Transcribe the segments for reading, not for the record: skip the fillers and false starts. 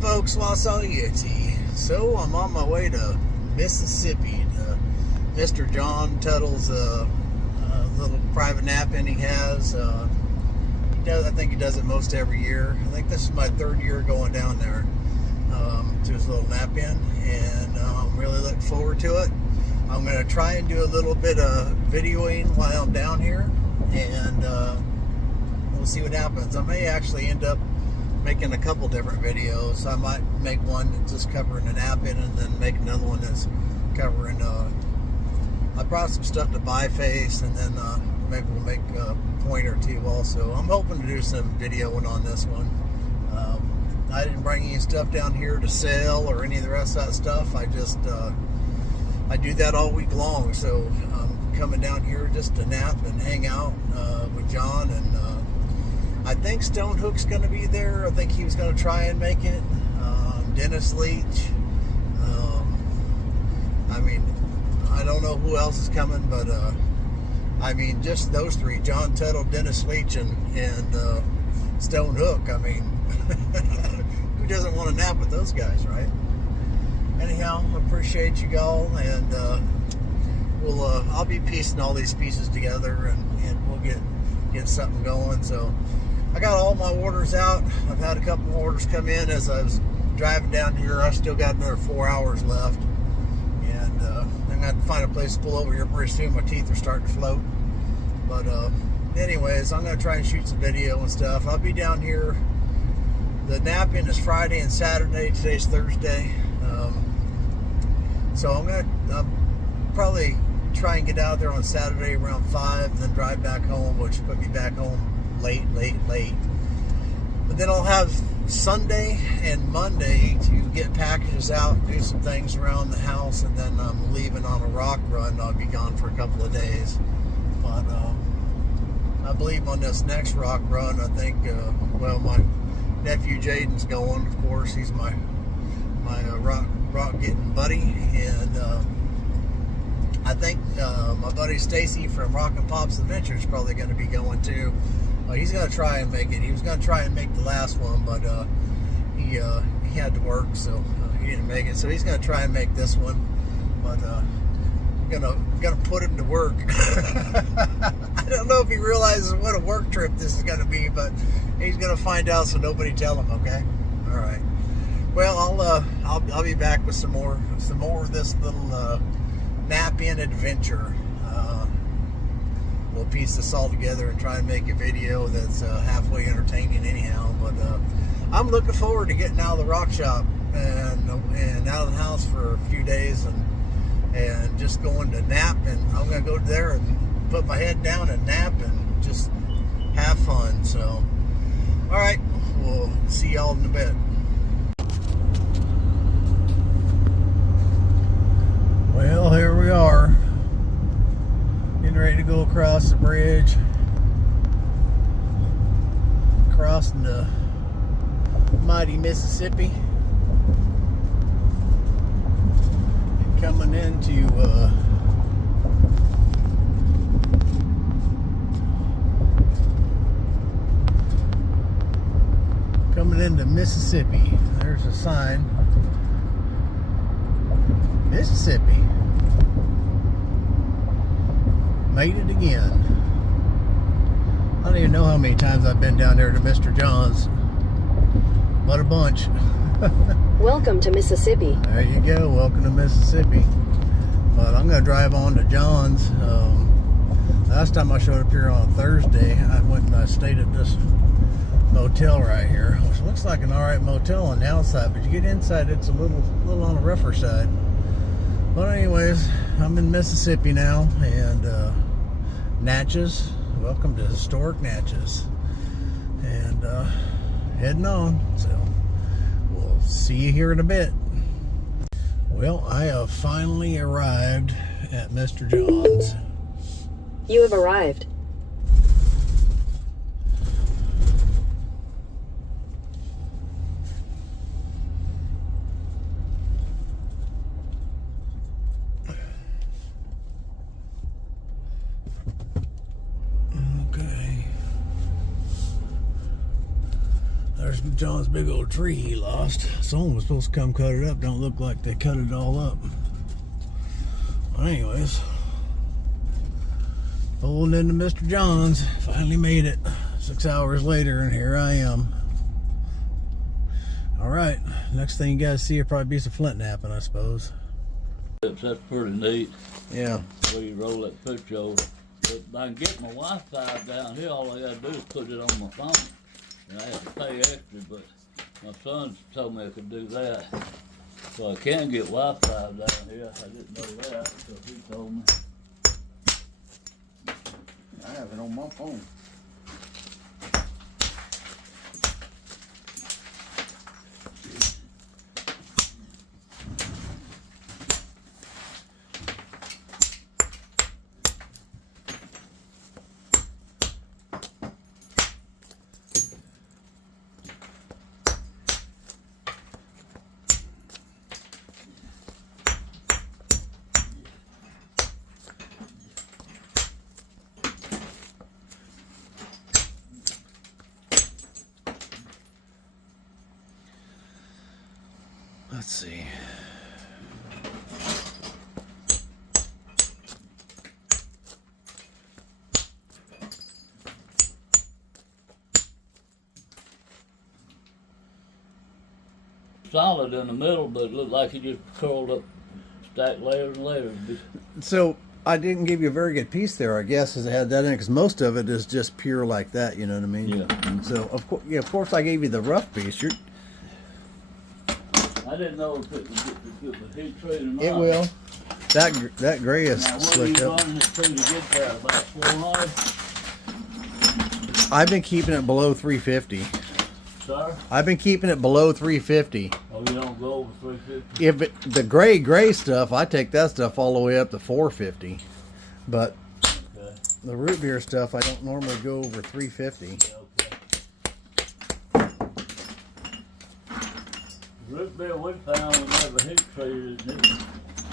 folks, Yeti. So I'm on my way to Mississippi to Mr. John Tuttles' little private knapping he has. I think he does it most every year. I think this is my third year going down there to his little knapping, and I'm really looking forward to it. I'm going to try and do a little bit of videoing while I'm down here, and we'll see what happens. I may actually end up making a couple different videos. I might make one that's just covering the knapping, and then make another one that's covering I brought some stuff to biface, and then maybe we'll make a point or two also. I'm hoping to do some videoing on this one. I didn't bring any stuff down here to sell or any of the rest of that stuff. I just I do that all week long, so I'm coming down here just to nap and hang out with John, and I think Stone Hook's going to be there. I think he was going to try and make it. Dennis Leach. I mean, I don't know who else is coming, but I mean, just those three: John Tuttle, Dennis Leach, and Stone Hook. I mean, who doesn't want to nap with those guys, right? Anyhow, appreciate you all, and I'll be piecing all these pieces together, and we'll get something going. So I got all my orders out. I've had a couple more orders come in as I was driving down here. I still got another 4 hours left, and I'm gonna have to find a place to pull over here pretty soon. My teeth are starting to float. But anyways, I'm gonna try and shoot some video and stuff. I'll be down here. The Knappin is Friday and Saturday. Today's Thursday. So I'm gonna probably try and get out there on Saturday around 5, then drive back home, which put me back home late. But then I'll have Sunday and Monday to get packages out, do some things around the house, and then I'm leaving on a rock run. I'll be gone for a couple of days. But I believe on this next rock run, I think, well, my nephew Jaden's going, of course. He's my rock getting buddy, and I think my buddy Stacy from Rock and Pop's Adventure is probably going to be going too. He's going to try and make it. He was going to try and make the last one, but he had to work, so he didn't make it. So he's going to try and make this one, but gonna put him to work. I don't know if he realizes what a work trip this is going to be, but he's going to find out. So nobody tell him, okay? All right. Well, I'll be back with some more of this little Knappin adventure. We'll piece this all together and try and make a video that's halfway entertaining anyhow. But I'm looking forward to getting out of the rock shop and out of the house for a few days, and just going to nap. And I'm gonna go there and put my head down and nap and just have fun. So, all right, we'll see y'all in a bit. Well, here we are, getting ready to go across the bridge, crossing the mighty Mississippi, and coming into Mississippi. There's a sign. Mississippi. Made it again. I don't even know how many times I've been down there to Mr. John's, but a bunch. Welcome to Mississippi. There you go. Welcome to Mississippi. But I'm going to drive on to John's. Last time I showed up here on Thursday, I went and I stayed at this motel right here, which looks like an alright motel on the outside, but you get inside, it's a little on the rougher side. But anyways, I'm in Mississippi now, and Natchez. Welcome to historic Natchez, and heading on. So we'll see you here in a bit. Well, I have finally arrived at Mr. John's. You have arrived. there's John's big old tree he lost. Someone was supposed to come cut it up. Don't look like they cut it all up. Well, anyways, pulling into Mr. John's. Finally made it. 6 hours later, and here I am. All right, next thing you guys see will probably be some flint napping, I suppose. That's pretty neat. Yeah. Where you roll that picture over. But I can get my Wi-Fi down here. All I gotta do is put it on my phone. And I have to pay extra, but my son told me I could do that. So I can get Wi-Fi down here. I didn't know that, so he told me. I have it on my phone. Let's see. Solid in the middle, but it looked like he just curled up, stacked layers and layers. So I didn't give you a very good piece there, I guess, as I had that in it, because most of it is just pure like that. You know what I mean? Yeah. So of course, I gave you the rough piece. I didn't know if it would heat treat or not. It will. That gray is Now, what are slicked you up. running it through to get there? About 400? I've been keeping it below 350. Sir? I've been keeping it below 350. Oh, you don't go over 350? If the gray stuff, I take that stuff all the way up to 450. But Okay. the root beer stuff, I don't normally go over 350. Yeah, okay. Root beer we found we never heat treated, and it was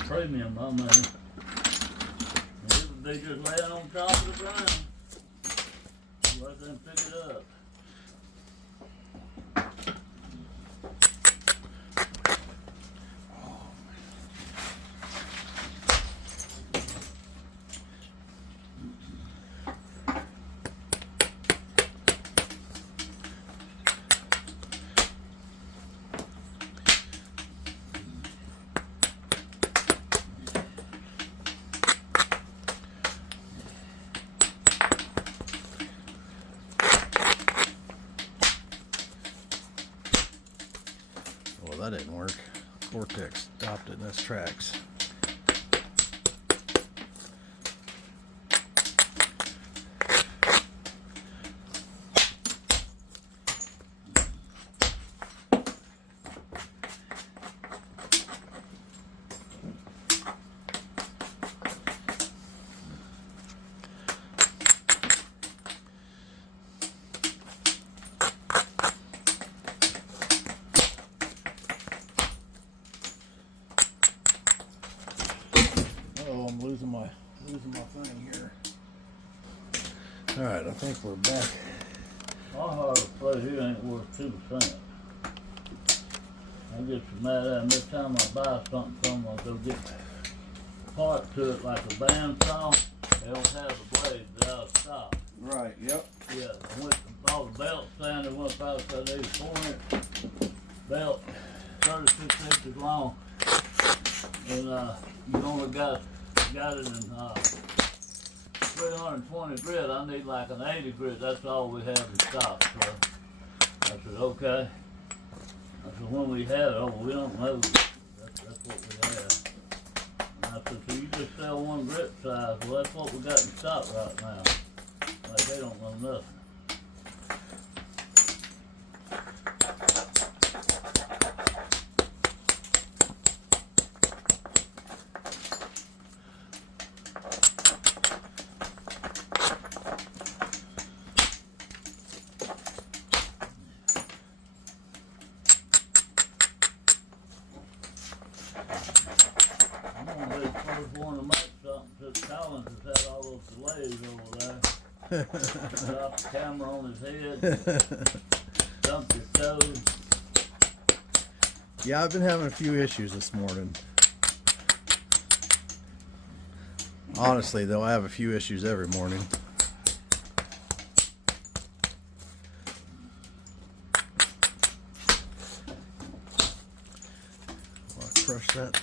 premium, I mean. And it would be just laying on top of the ground. Let them pick it up. Well, that didn't work. Vortex stopped it in its tracks. Oh, I'm losing my thing here. All right, I think we're back. My heart of play here ain't worth 2%. I get so mad at them. Every time I buy something from them, I go get part to it like a bandsaw. They don't have the blades, they're out of stock. Right, yep. Yeah, I went to all the belts down there, went about that 4-inch belt, 36 inches long. And you only got it in 320 grit. I need like an 80 grit. That's all we have in stock. So I said, okay. I said, when we have it, oh, we don't know. That's what we have. And I said, so you just sell one grit size. Well, that's what we got in stock right now. Like they don't know nothing. Want to make something since Collins has had all those delays over there. Dropped the camera on his head. dumped your stove. Yeah, I've been having a few issues this morning. Honestly, though, I have a few issues every morning. I'll crush that.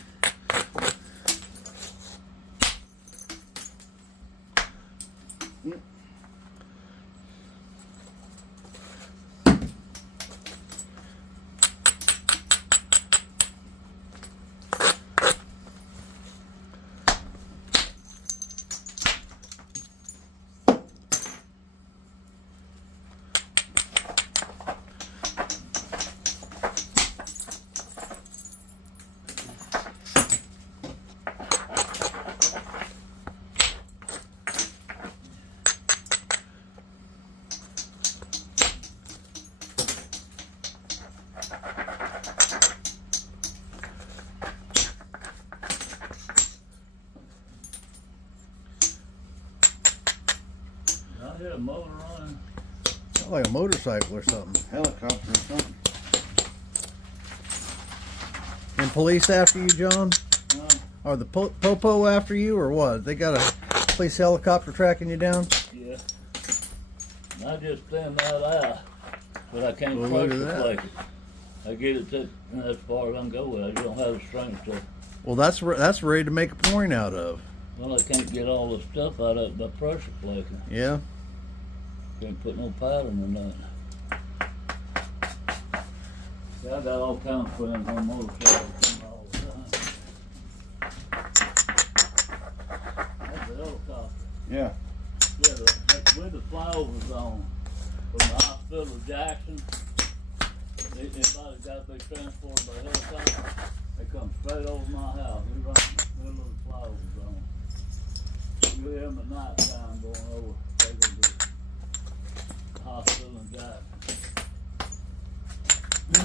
I hear a motor running. Sounds like a motorcycle or something. Helicopter or something. And police after you, John? Are the popo after you, or what? They got a police helicopter tracking you down? Yeah. I just stand that out, but I can't Well, look push at the that. flake. I get it to as far as I can go with it. I don't have the strength to. Well, that's ready to make a point out of. Well, I can't get all the stuff out of it by pressure flaking. Yeah. Can't put no pattern in that. Yeah, I got all kinds of friends on motorcycles all the time. That's a helicopter. Yeah. Yeah, with the flyovers on from the hospital to Jackson. Everybody's got to be transported by helicopter. They come straight over my house. We run the middle of the flyovers on. You hear them at night time going over. They go to the hospital in Jackson. A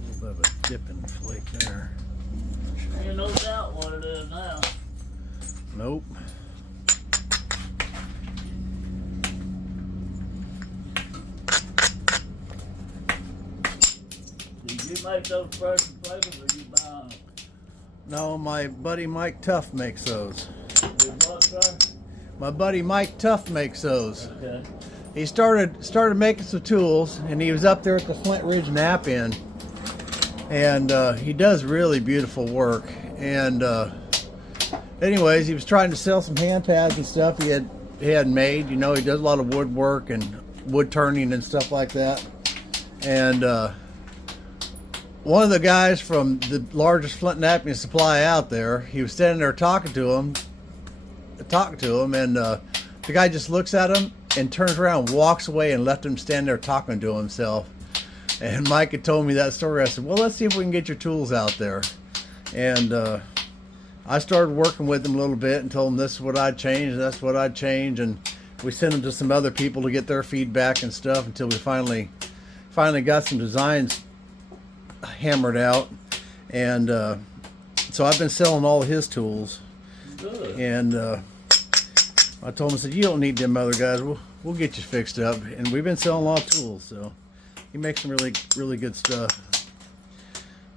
little bit of a dipping flake there. Ain't no doubt what it is now. Nope. Did you make those pressure flakers or you buying them? No, my buddy Mike Tuff makes those. Did what, sir? My buddy Mike Tuff makes those. Okay. He started making some tools, and he was up there at the Flint Ridge Knappin, and he does really beautiful work. And anyways, he was trying to sell some hand pads and stuff he had made. You know, he does a lot of woodwork and wood turning and stuff like that. And one of the guys from the largest flint knapping supply out there, he was standing there talking to him, and the guy just looks at him and turns around and walks away and left him stand there talking to himself. And Mike had told me that story. I said, well, let's see if we can get your tools out there. And I started working with him a little bit and told him this is what I'd change, and that's what I'd change. And we sent them to some other people to get their feedback and stuff until we finally got some designs hammered out. And so I've been selling all of his tools. Good. And I told him, I said, you don't need them other guys. We'll get you fixed up. And we've been selling a lot of tools, so he makes some really, really good stuff.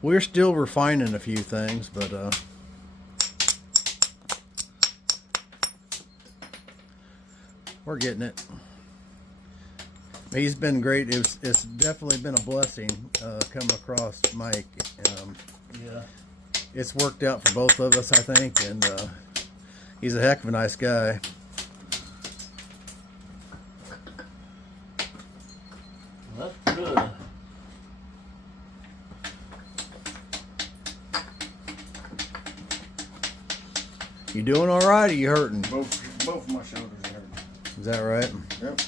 We're still refining a few things, but we're getting it. He's been great. It's definitely been a blessing coming across Mike. Yeah. It's worked out for both of us, I think, and he's a heck of a nice guy. Well, that's good. You doing all right, or you hurting? Both of my shoulders are hurting. Is that right? Yep.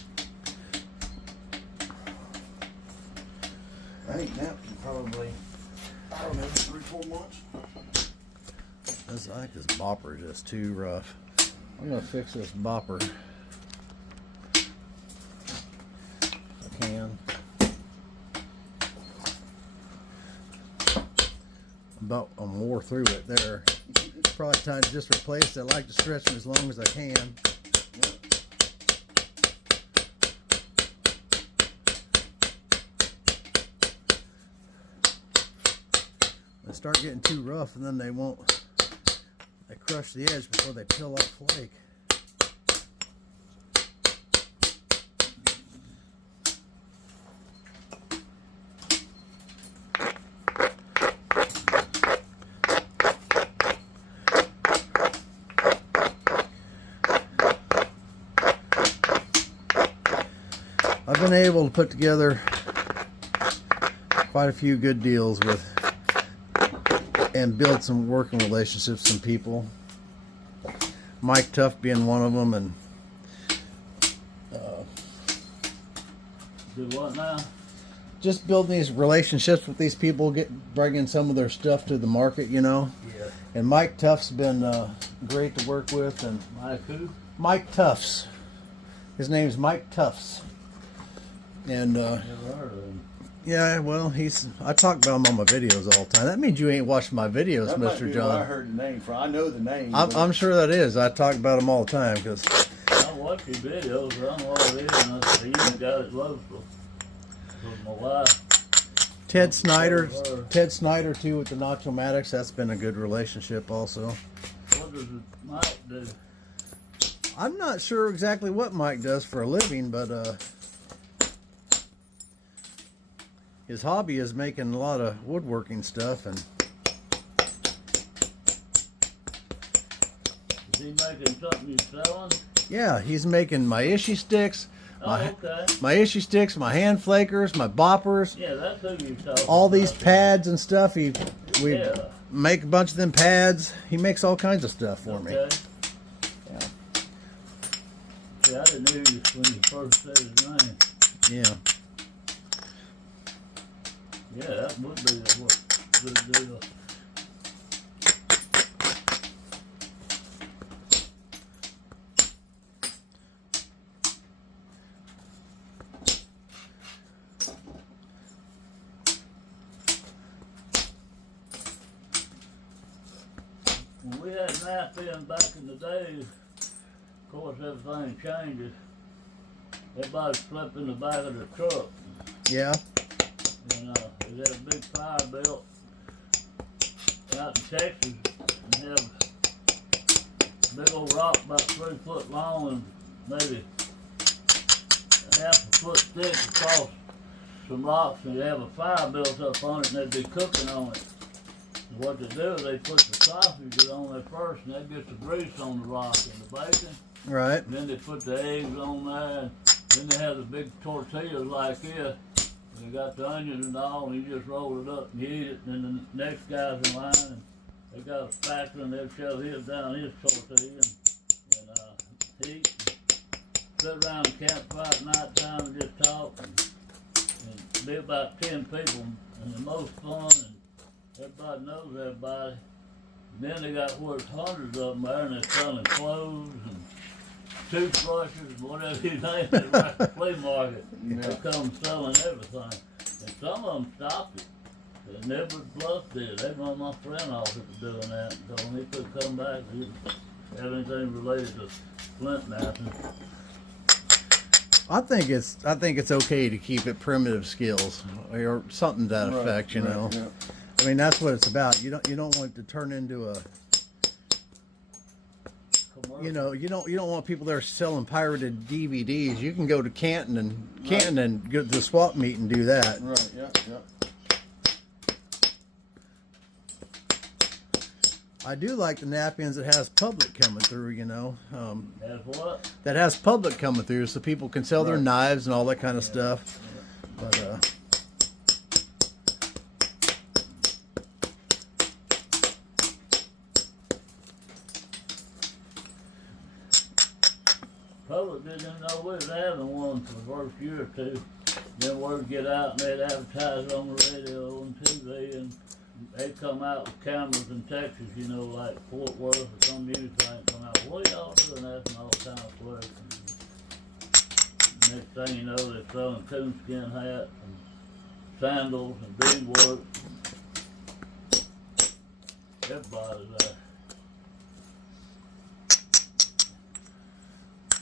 I ain't napped in probably, I don't know, 3-4 months. I think this bopper is just too rough. I'm gonna fix this bopper. If I can. about wore through it there. Probably time to just replace it. I like to stretch them as long as I can. They start getting too rough, and then they crush the edge before they peel off flake. I've been able to put together quite a few good deals with and build some working relationships with some people. Mike Tuff being one of them, and Do what now? just building these relationships with these people, bringing some of their stuff to the market, you know. Yeah. And Mike Tuff's been great to work with, and Mike who? Mike Tuff's. His name's Mike Tuff's. And Never heard of him. yeah, well, I talk about him on my videos all the time. That means you ain't watching my videos, That might Mr. be John. where I heard the name from. I know the name. I'm sure that is. I talk about him all the time because I watch your videos, I know what it is, and I even got it local. With my wife. Ted Snyder too with the Noctomatics. That's been a good relationship also. What does Mike do? I'm not sure exactly what Mike does for a living, but his hobby is making a lot of woodworking stuff, and Is he making something you're selling? yeah, he's making my issue sticks, Okay. my issue sticks, my hand flakers, my boppers, Yeah, that's who you're talking all these about. pads and stuff. We Yeah. make a bunch of them pads. He makes all kinds of stuff for me. Okay. Yeah. See, I didn't know you when you first said his name. Yeah. Yeah, that would be a good deal. When we had Knappin back in the day, of course everything changes. Everybody slept in the back of the truck. Yeah. And they had a big fire built out in Texas and have a big old rock about 3 foot long and maybe half a foot thick across some rocks, and you have a fire built up on it and they'd be cooking on it. And what they do is they put the sausages on there first and they get the grease on the rock and the bacon. Right. Then they put the eggs on there, and then they have the big tortillas like this. They got the onions and all, and you just roll it up and you eat it. And then the next guy's in line, and they got a spatula, and they'll shove his down his tortilla and eat. And sit around the campfire at night time and just talk. And be about 10 people, and the most fun, and everybody knows everybody. And then they got where it's hundreds of them there, and they're selling clothes and toothbrushes, whatever you name it, like the flea market. They come selling everything. And some of them stopped it. They never bluffed it. They run my friend off for doing that. So when he could come back, he didn't have anything related to flint knapping. I think it's okay to keep it primitive skills or something to that effect, you know. Yeah. I mean, that's what it's about. You don't want it to turn into a, you don't want people there selling pirated DVDs. You can go to Canton and go to the swap meet and do that. Right, yeah. I do like the Knappins that has public coming through, you know. As what? That has public coming through so people can sell their knives and all that kind of stuff. But Public didn't even know we was having one for the first year or two. Then word get out and they'd advertise on the radio and TV, and they'd come out with cameras in Texas, you know, like Fort Worth or some news thing come out. What are y'all doing? Asking all kinds of questions. Next thing you know, they're selling coonskin hats and sandals and beadwork. Everybody's there.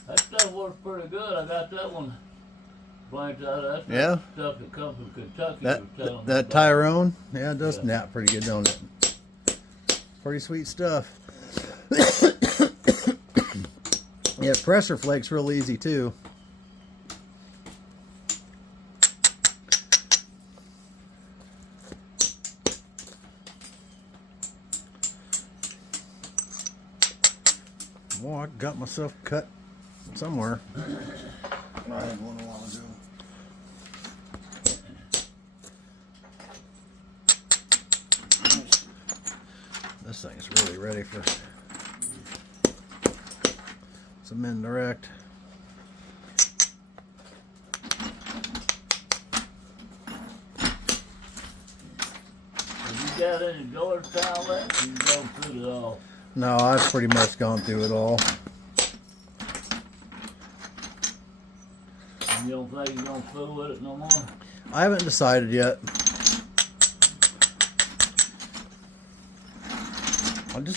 That stuff works pretty good. I got that one blanked out. That's Yeah. stuff that comes from Kentucky. That was telling me that about. Tyrone, yeah, it does Yeah. nap pretty good, don't it? Pretty sweet stuff. Yeah, pressure flake's real easy too. Well, I got myself cut somewhere. I had one a while ago. This thing's really ready for some indirect. Have you got any Georgetown left? You go through it all. No, I've pretty much gone through it all. And you don't think you're gonna fool with it no more? I haven't decided yet.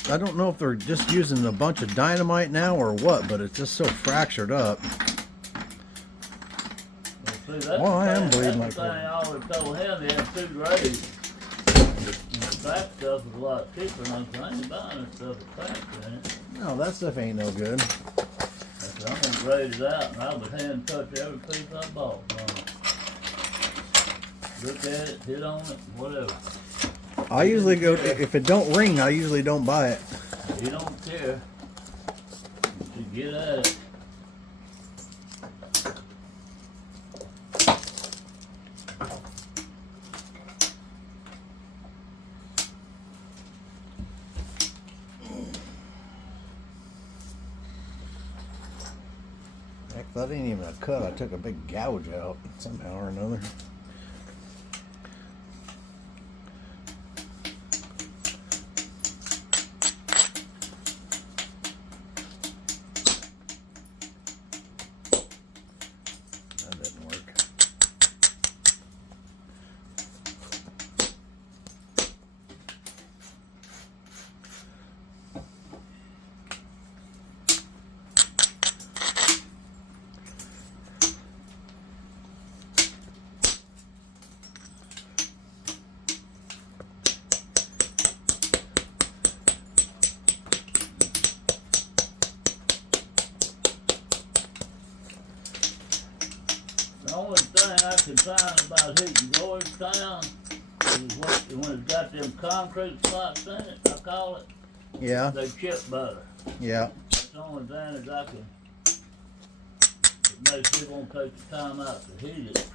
I don't know if they're just using a bunch of dynamite now or what, but it's just so fractured up. Well, see, that's Well, I the am thing- bleeding that's like the thing I always told him. They had 2 grades. And the back stuff is a lot cheaper than I ain't buying that stuff at factory, ain't it? No, that stuff ain't no good. I said, I'm gonna grade it out, and I would hand touch every piece I bought. Look at it, hit on it, whatever. I usually go, if it don't ring, I usually don't buy it. You don't care. You get at it. Heck, that ain't even a cut. I took a big gouge out somehow or another. That didn't work. The only thing I can find about heating Georgetown is when it's got them concrete spots in it, I call it, Yeah, they chip better. yeah. That's the only advantage I can. It makes me won't take the time out to heat it.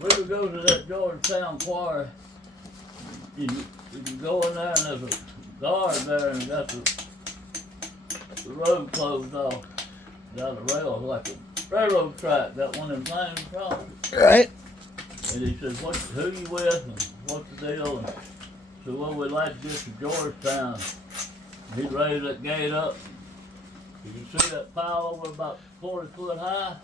We would go to that Georgetown quarry. You can go in there and there's a guard there and got the road closed off. Got a rail like a railroad track. Got one of them things across it. Right. And he said, who you with and what's the deal? And I said, well, we'd like to get to Georgetown. And he'd raise that gate up. Did you see that pile over about 40 foot high?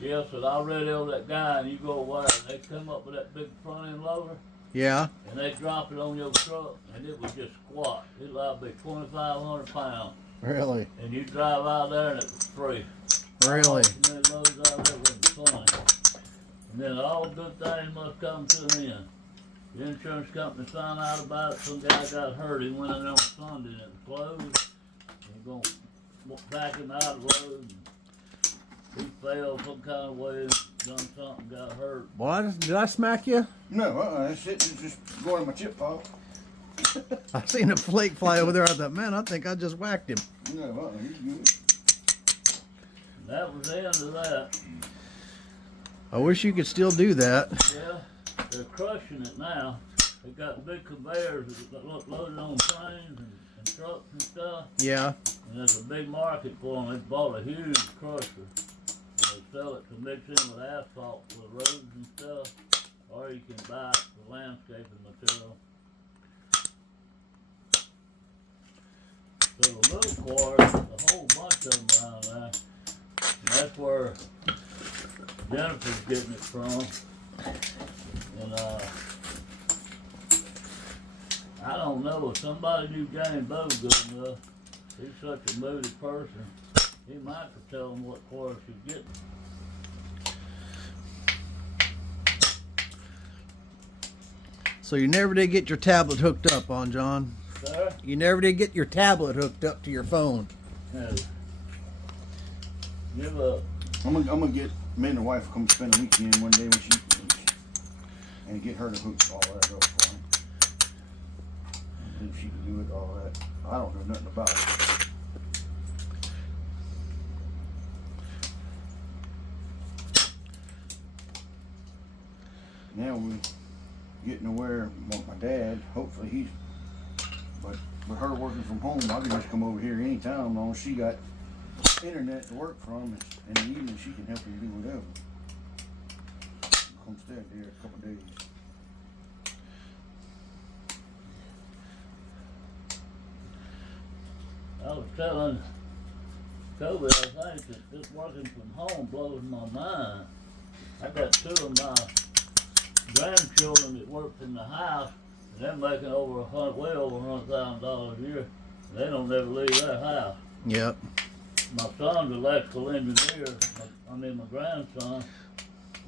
Yes, and I read over that guy and you go away and they come up with that big front end loader Yeah. and they drop it on your truck and it would just squat. It'd like be 2,500 pounds. Really? And you drive out there and it was free. Really? And then loads out there wasn't funny. And then all good things must come to an end. The insurance company found out about it. Some guy got hurt. He went in there on Sunday and it was closed. And going to back him out of the road. And he fell some kind of way, done something, got hurt. What? Did I smack you? No, that's it. It's just going in my chip pile. I seen a flake fly over there. I thought, man, I think I just whacked him. No, he's good. And that was the end of that. I wish you could still do that. Yeah, they're crushing it now. They got big conveyors that look loaded on planes and trucks and stuff. Yeah. And there's a big market for them. They bought a huge crusher. And they sell it to mix in with asphalt for the roads and stuff. Or you can buy it for landscaping material. there were little quarries, a whole bunch of them around there. And that's where Jennifer's getting it from. And I don't know if somebody knew James Bowe good enough. He's such a moody person. He might could tell him what quarries he's getting. So you never did get your tablet hooked up on, John? Sir? You never did get your tablet hooked up to your phone? No. Give up. I'm gonna get me and the wife come spend a weekend one day when she and get her to hook all that up for me. And if she can do it, all that. I don't know nothing about it. Now we're getting aware of my dad. Hopefully he's, but with her working from home, I can just come over here anytime. As long as she got internet to work from, in the evening she can help me do whatever. Come stay there a couple days. I was telling Kobe, I think that this working from home blows my mind. I got two of my grandchildren that work in the house, and they're making way over $100,000 a year. And they don't ever leave their house. Yep. My son's an electrical engineer. My grandson,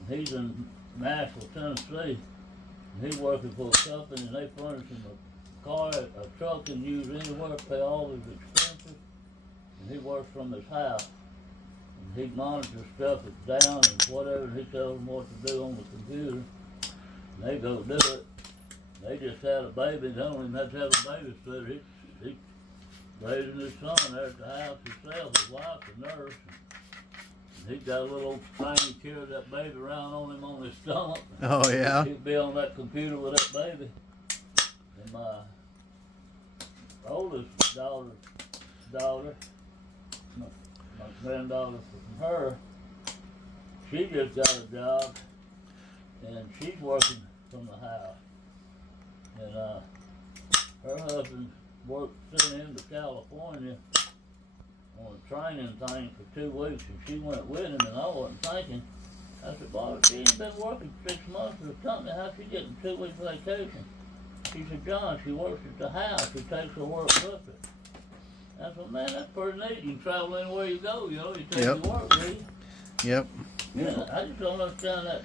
he's in Nashville, Tennessee. And he's working for a company, and they furnish him a car, a truck, and use anywhere, pay all his expenses. And he works from his house. And he monitors stuff that's down and whatever, and he tells them what to do on the computer. And they go do it. They just had a baby. They don't even have to have a babysitter. He's raising his son there at the house himself. His wife's a nurse. And he's got a little thing he carries that baby around on him on his stomach. Oh, yeah? He'd be on that computer with that baby. And my oldest daughter, my granddaughter from her, she just got a job. And she's working from the house. And her husband sent him to California on a training thing for 2 weeks, and she went with him, and I wasn't thinking. I said, Barbara, she ain't been working 6 months for the company. How's she getting 2 weeks vacation? She said, John, she works at the house. She takes her work with her. I said, man, that's pretty neat. You can travel anywhere you go, you know. You take your work with you. Yep. Yeah. I just don't understand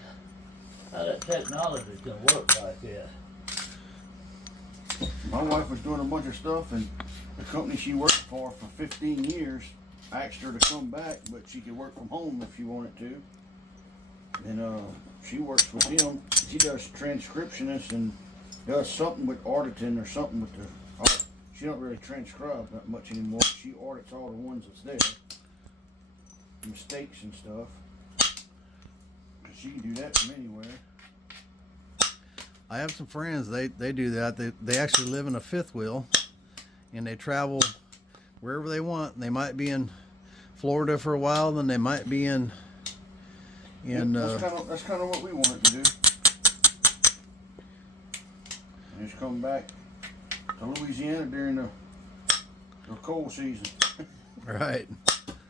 how that technology can work like that. My wife was doing a bunch of stuff, and the company she worked for 15 years asked her to come back, but she could work from home if she wanted to. And she works with him. She does transcriptionist and does something with auditing or something with the. She don't really transcribe that much anymore. She audits all the ones that's there, mistakes and stuff. She can do that from anywhere. I have some friends, they do that. They actually live in a fifth wheel, and they travel wherever they want. They might be in Florida for a while, then they might be in that's kind of what we wanted to do. And just come back to Louisiana during the cold season. Right.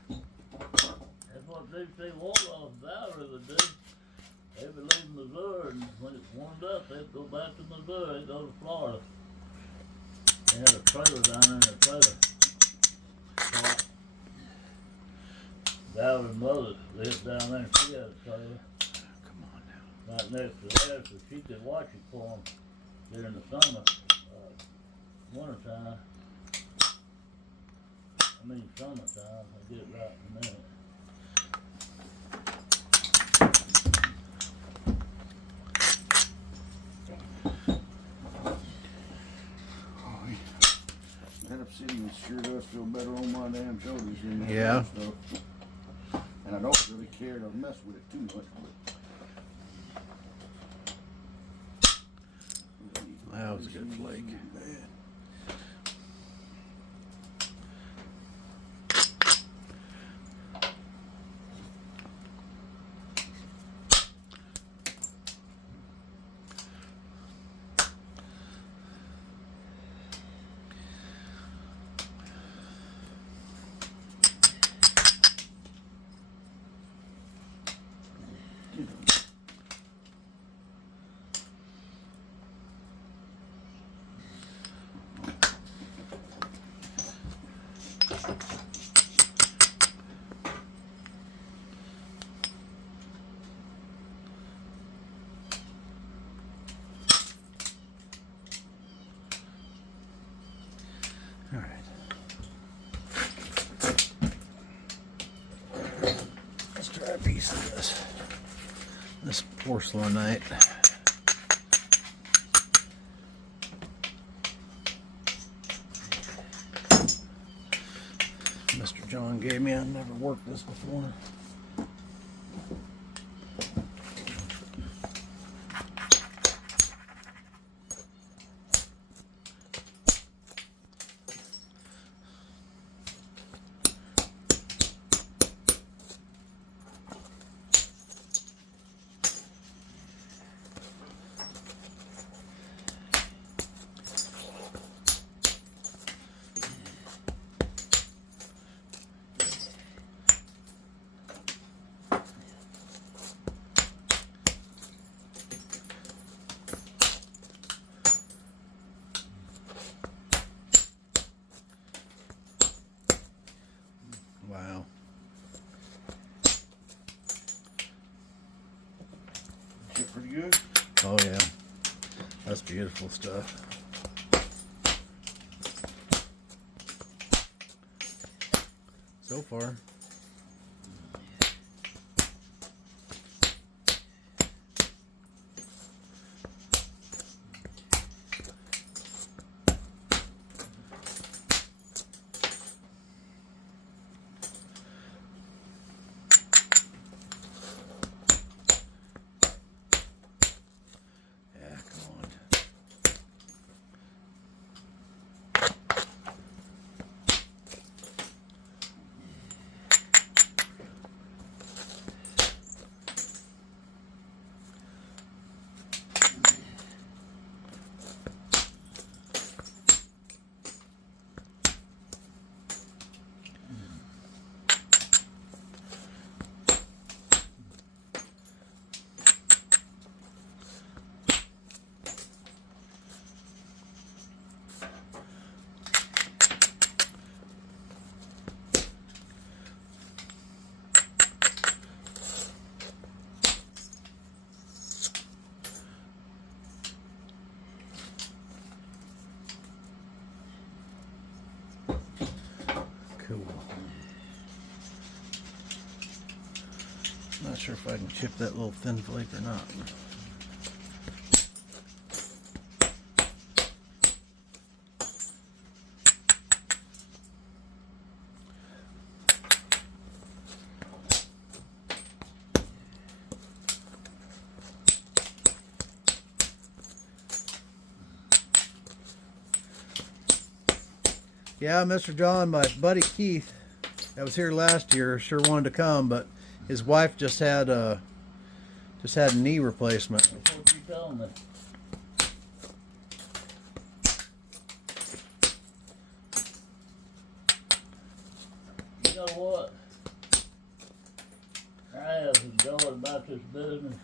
That's what D.C. Warlock Valley would do. They'd be leaving Missouri, and when it warmed up, they'd go back to Missouri, they'd go to Florida. They had a trailer down there in the trailer. Valley's mother lived down there, and she had a trailer. Come on now. Right next to there, so she could watch it for them during the summer, wintertime. I mean summertime, I'll get it right in a minute. City sure does feel better on my damn shoulders than that Yeah. stuff. And I don't really care to mess with it too much. But That was a good flake. All right. Let's try a piece of this porcelainite. Mr. John gave me. I've never worked this before. Wow. Shit pretty good? Oh yeah. That's beautiful stuff. So far. Cool. Not sure if I can chip that little thin flake or not. Yeah, Mr. John, my buddy Keith, that was here last year, sure wanted to come, but his wife just had a knee replacement. That's what you told me. You know what? I have enjoyed about this business.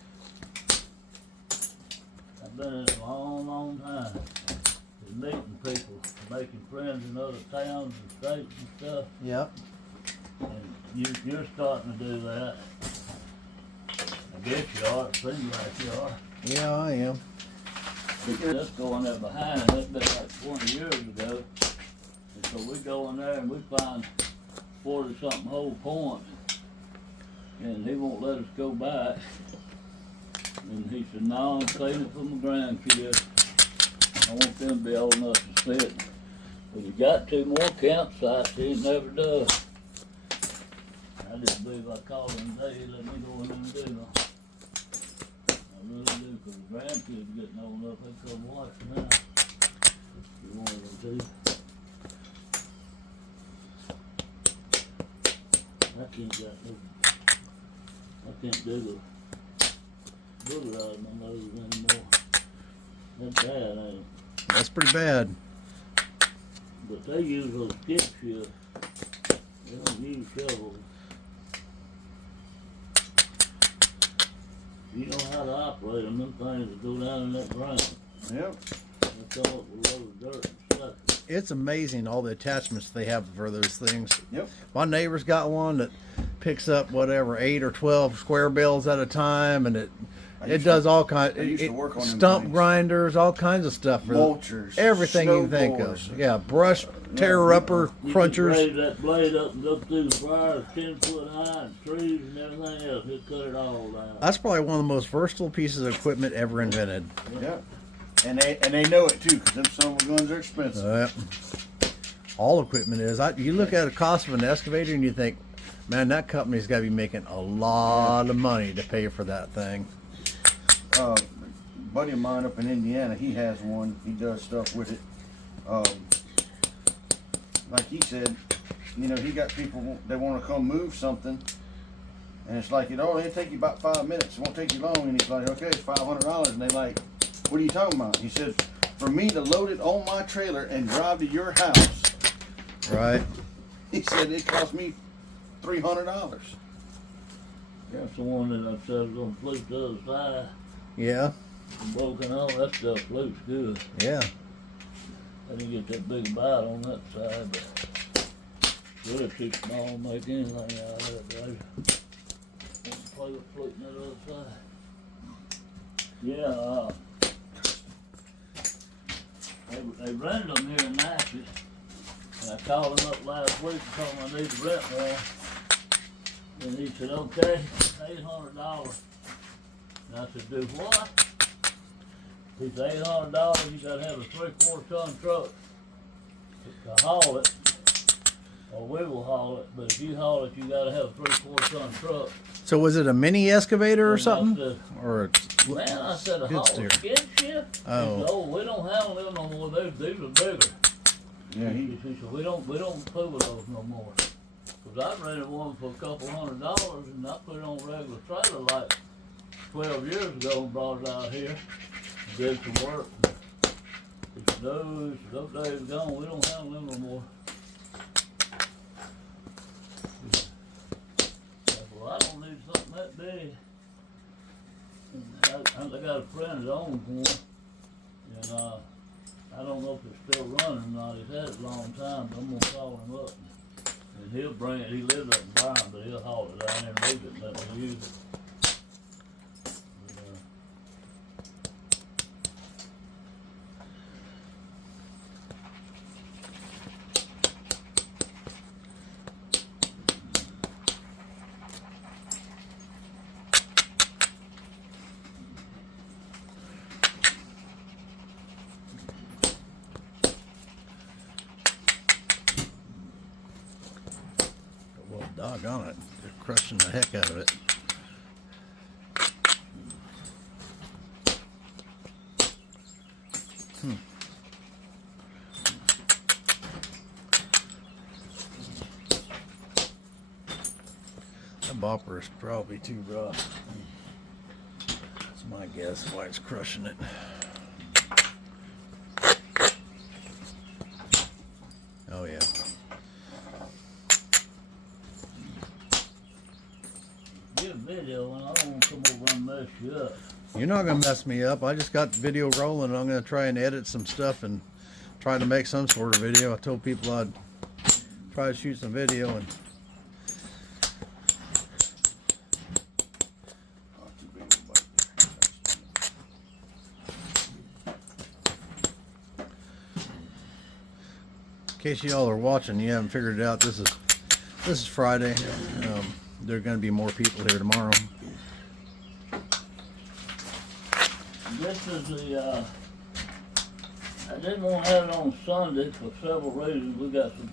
I've been in it a long, long time. Just meeting people, making friends in other towns and states and stuff. Yep. And you're starting to do that. I guess you are. It seems like you are. Yeah, I am. Let's go in there behind, and that's been like 20 years ago. And so we go in there and we find 40-something whole points. And he won't let us go back. And he said, no, I'm saving it for my grandkids. I want them to be old enough to see it. But he got 2 more campsites he never does. I just believe I called him today, he let me go in there and do them. I really do, because the grandkids are getting old enough, they come watch now. You want them to. I can't do the booger out of my nose anymore. That's bad, ain't it? That's pretty bad. But they use those skip shifts. They don't use shovels. You know how to operate them, them things that go down in that ground. Yep. That's all with a load of dirt and stuff. It's amazing all the attachments they have for those things. Yep. My neighbor's got one that picks up whatever 8 or 12 square bales at a time, and it It does all kinds. I used to work on them Stump things. grinders, all kinds of stuff. For Mulchers, everything you can snow think blowers. of. Yeah, brush tear upper You crunchers. can raise that blade up and go through the fire, 10 foot high, and trees and everything else. He'll cut it all down. That's probably one of the most versatile pieces of equipment ever invented. Yeah. And they know it too, because them son of a guns are expensive. All equipment is. You look at the cost of an excavator and you think, man, that company's got to be making a lot of money to pay for that thing. A buddy of mine up in Indiana, he has one. He does stuff with it. Like he said, you know, he got people, they want to come move something, and it's like, it'll take you about 5 minutes. It won't take you long. And he's like, okay, it's $500. And they like, what are you talking about? He says, for me to load it on my trailer and drive to your house. Right. He said it cost me $300. That's the one that I said I was going to float the other side. Yeah. Broken off, that stuff floats good. Yeah. I didn't get that big bite on that side, but really too small to make anything out of it, right? Floating that other side. Yeah, they rented them here in Nashville. And I called him up last week and told him I need to rent one. And he said, okay, $800. And I said, do what? He said, $800, you gotta have a 3/4 ton truck to haul it. Or we will haul it, but if you haul it, you gotta have a 3/4 ton truck. So was it a mini excavator or And I something? said, Or man, I said, a skid haul steer. skid shift? Oh. He said, oh, we don't have them no more. These are bigger. Yeah, He said, we don't play with those no more. Cause I rented one for a couple $100 and I put it on a regular trailer like 12 years ago and brought it out here and did some work. He said, no, those days are gone. We don't have them no more. He said, well, I don't need something that big. And I got a friend that owns one, and I don't know if it's still running or not. He's had it a long time, but I'm gonna call him up. And he'll bring it. He lives up in Byron, but he'll haul it down there and leave it and let me use it. well, doggone it, they're crushing the heck out of it. That bopper is probably too rough. That's my guess why it's crushing it. Oh yeah. Get a video and I don't want to come over and mess you up. You're not gonna mess me up. I just got the video rolling and I'm gonna try and edit some stuff and try to make some sort of video. I told people I'd try to shoot some video and in case y'all are watching, you haven't figured it out, this is Friday. There are going to be more people here tomorrow. This is the, I didn't want to have it on Sunday for several reasons. We got some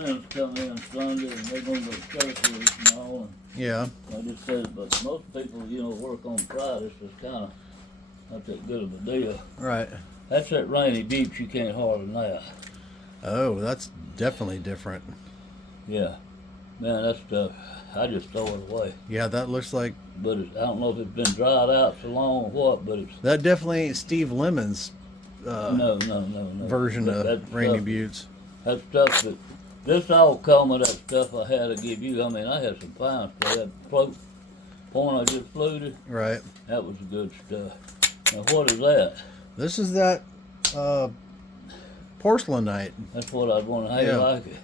friends coming in Sunday and they're going to go to church with us and all. Yeah. And I just said, but most people, you know, work on Fridays, so it's kind of not that good of a deal. Right. That's that rainy beach you can't hardly now. Oh, that's definitely different. Yeah. Man, that stuff, I just throw it away. Yeah, that looks like... But I don't know if it's been dried out so long or what, but it's... That definitely ain't Steve Lemon's no. version But of that Rainy stuff- Buttes. That stuff that... This all come with that stuff I had to give you. I mean, I had some fine stuff. That float point I just fluted, Right. that was the good stuff. Now, what is that? This is that porcelainite. That's what I'd want to have. Yeah. Like it.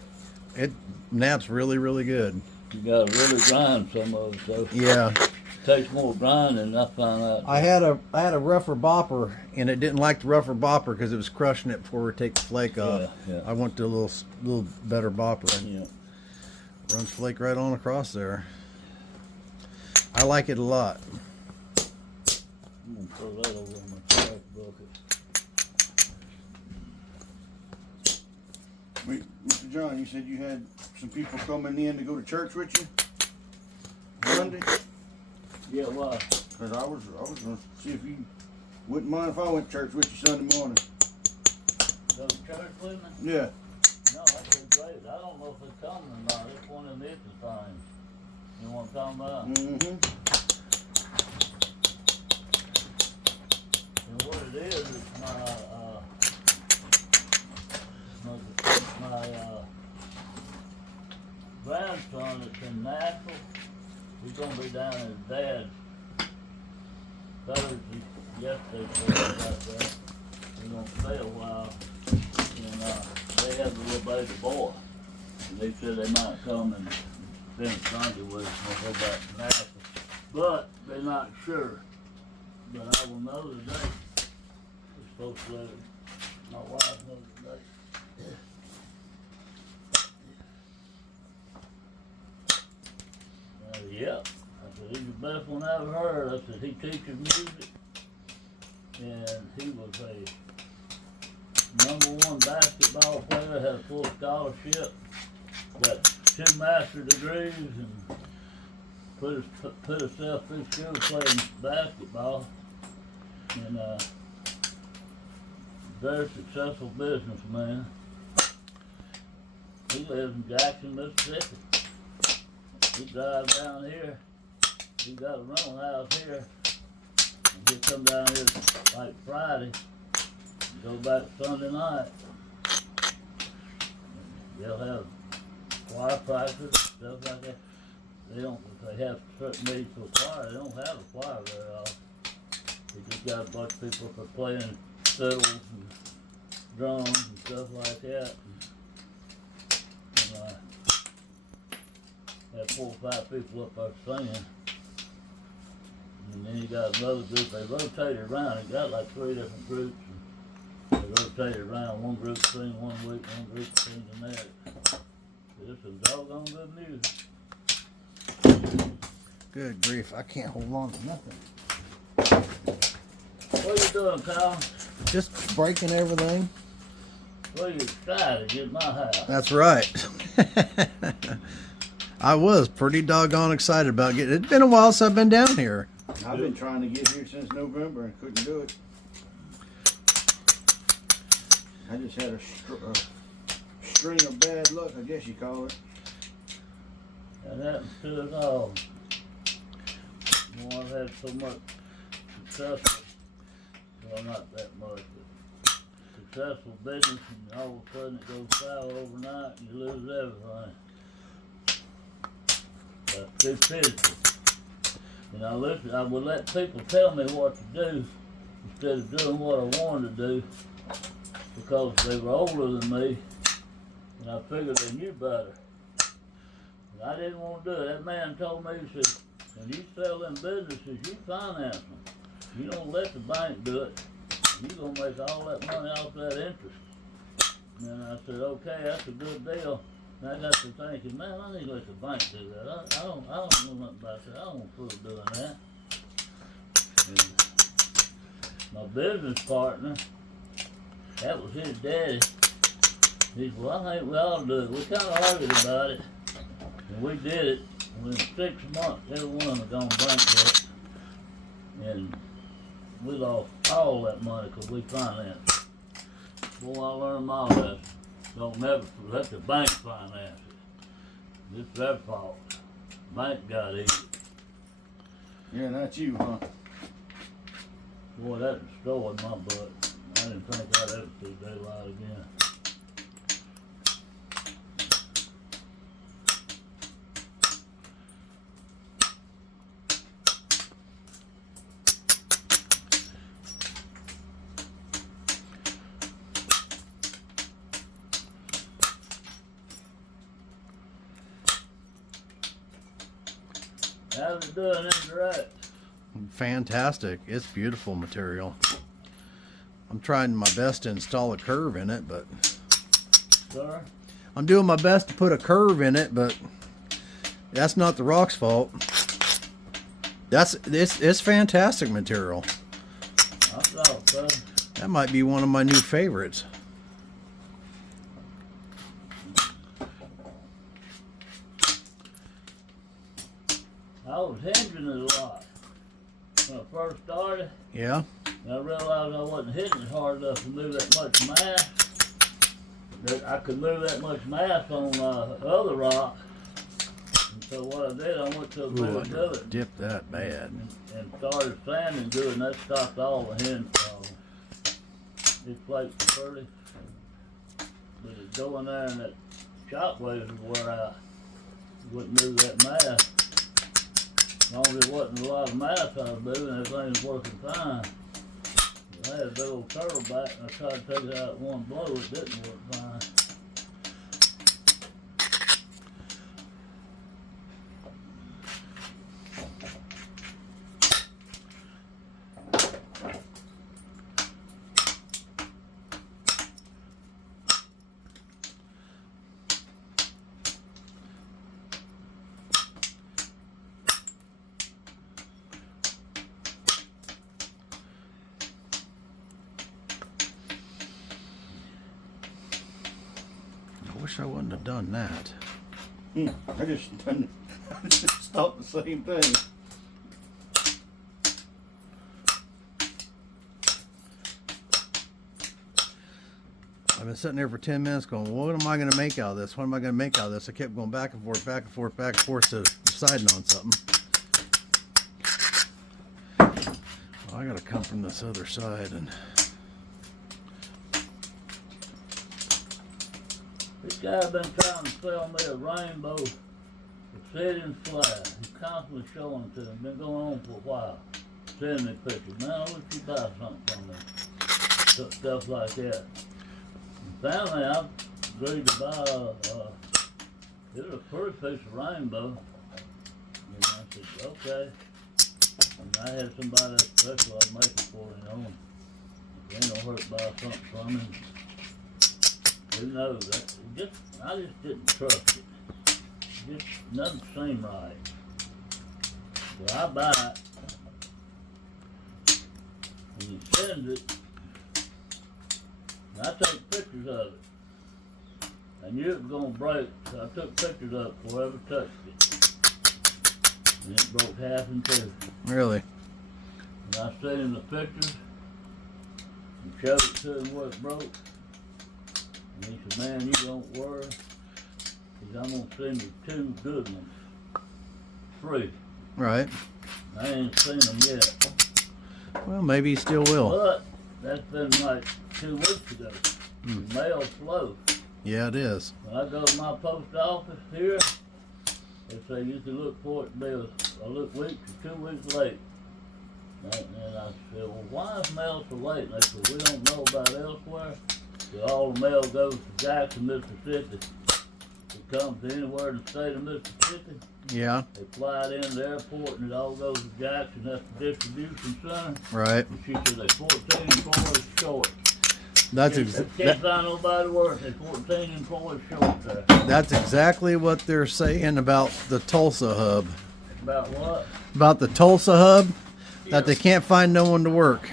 It naps really, really good. You got to really grind some of it, so Yeah. takes more grinding, I find out. I had a rougher bopper, and it didn't like the rougher bopper because it was crushing it before we take the flake off. Yeah. I went to a little better bopper, and Yeah. runs flake right on across there. I like it a lot. I'm gonna throw that over in my trash bucket. Wait, Mr. John, you said you had some people coming in to go to church with you Monday? Yeah, why? Cause I was gonna see if you wouldn't mind if I went to church with you Sunday morning. Go to church with me? Yeah. No, that's great. I don't know if it's coming or not. It's one of them iffy things. You know what I'm talking about? Mm-hmm. And what it is my grandson that's in Nashville. He's gonna be down at his dad's Thursday, yesterday for about that. He's gonna stay a while. And they have a little baby boy. And they said they might come and spend Sunday with us and go back to Nashville. But they're not sure. But I will know today. We're supposed to let my wife know today. Yeah. I said, he's the best one I ever heard. I said, he teaches music. And he was a #1 basketball player, had a full scholarship, got 2 master's degrees, and put himself through school playing basketball. And very successful businessman. He lives in Jackson, Mississippi. He drives down here. He got a rental house here. And he'll come down here like Friday and go back Sunday night. And they'll have choir practice, stuff like that. They have certain needs for choir. They don't have a choir very often. They just got a bunch of people for playing fiddles and drums and stuff like that. And had 4 or 5 people up there singing. And then you got another group, they rotated around. He got like 3 different groups. And they rotated around. One group sing one week, one group sings the next. It's some doggone good music. Good grief, I can't hold on to nothing. What are you doing, Kyle? Just breaking everything. Well, you're excited to get in my house. That's right. I was pretty doggone excited about getting it. It's been a while since I've been down here. I've been trying to get here since November and couldn't do it. I just had a string of bad luck, I guess you call it. And that happens to us all. I've had so much successful, well, not that much, but successful business, and all of a sudden it goes sour overnight and you lose everything. That's too physical. And I would let people tell me what to do instead of doing what I wanted to do because they were older than me and I figured they knew better. And I didn't want to do it. That man told me, he said, when you sell them businesses, you finance them. You don't let the bank do it. You're going to make all that money off that interest. And I said, okay, that's a good deal. And I got to thinking, man, I need to let the bank do that. I don't know nothing about that. I don't want to doing that. And my business partner, that was his daddy. He said, well, I think we ought to do it. We kind of argued about it. And we did it. Within 6 months, every one of them had gone bankrupt. And we lost all that money because we financed it. Boy, I learned my lesson. Don't never let the bank finance it. It's their fault. Bank got it. Yeah, that's you, huh? Boy, that destroyed my butt. I didn't think I'd ever see daylight again. How's it doing indirect? fantastic. It's beautiful material. I'm trying my best to install a curve in it, but Sir? I'm doing my best to put a curve in it, but that's not the rock's fault. It's fantastic material. I thought so. That might be one of my new favorites. I was hinging it a lot when I first started. Yeah. And I realized I wasn't hitting it hard enough to move that much mass. That I could move that much mass on other rock. And so what I did, I went to a Ooh, bigger I billet dipped that bad. and started sanding good, and that stopped all the hinge problems. These plates are pretty, but it's going there and that shop waves would wear out. You wouldn't move that mass. As long as there wasn't a lot of mass I was moving, everything was working fine. I had a big old turtle back and I tried to take it out in one blow, it didn't work fine. I wish I wouldn't have done that. I just stopped the same thing. I've been sitting there for 10 minutes going, what am I going to make out of this? What am I going to make out of this? I kept going back and forth, back and forth, back and forth to deciding on something. Well, I got to come from this other side and... This guy's been trying to sell me a rainbow setting slab. He's constantly showing it to me. Been going on for a while. Sending me pictures. Man, I wish you buy something from me. Stuff like that. And finally, I agreed to buy it was a pretty piece of rainbow. And I said, okay. And I had somebody that's special I'd make it for, you know. It ain't no hurt to buy something from him. Who knows? I just didn't trust it. Just nothing seemed right. So I buy it, and he sends it, and I take pictures of it. I knew it was going to break, so I took pictures of it before I ever touched it. And it broke half in two. Really? And I sent him the pictures, and showed it to him where it broke. And he said, man, you don't worry. He said, I'm going to send you 2 good ones. Free. Right. I ain't seen them yet. Well, maybe he still will. But that's been like 2 weeks ago. The mail's slow. Yeah, it is. When I go to my post office here, they say you can look for it to be a week or 2 weeks late. And I said, well, why is mail so late? And they said, we don't know about elsewhere. So all the mail goes to Jackson, Mississippi. It comes to anywhere in the state of Mississippi. Yeah. They fly it in the airport and it all goes to Jackson. That's the distribution center. Right. And she said they're 14 employees short. That's Can't find nobody worth. They're 14 employees short there. That's exactly what they're saying about the Tulsa hub. About what? About the Tulsa hub, that they can't find no one to work.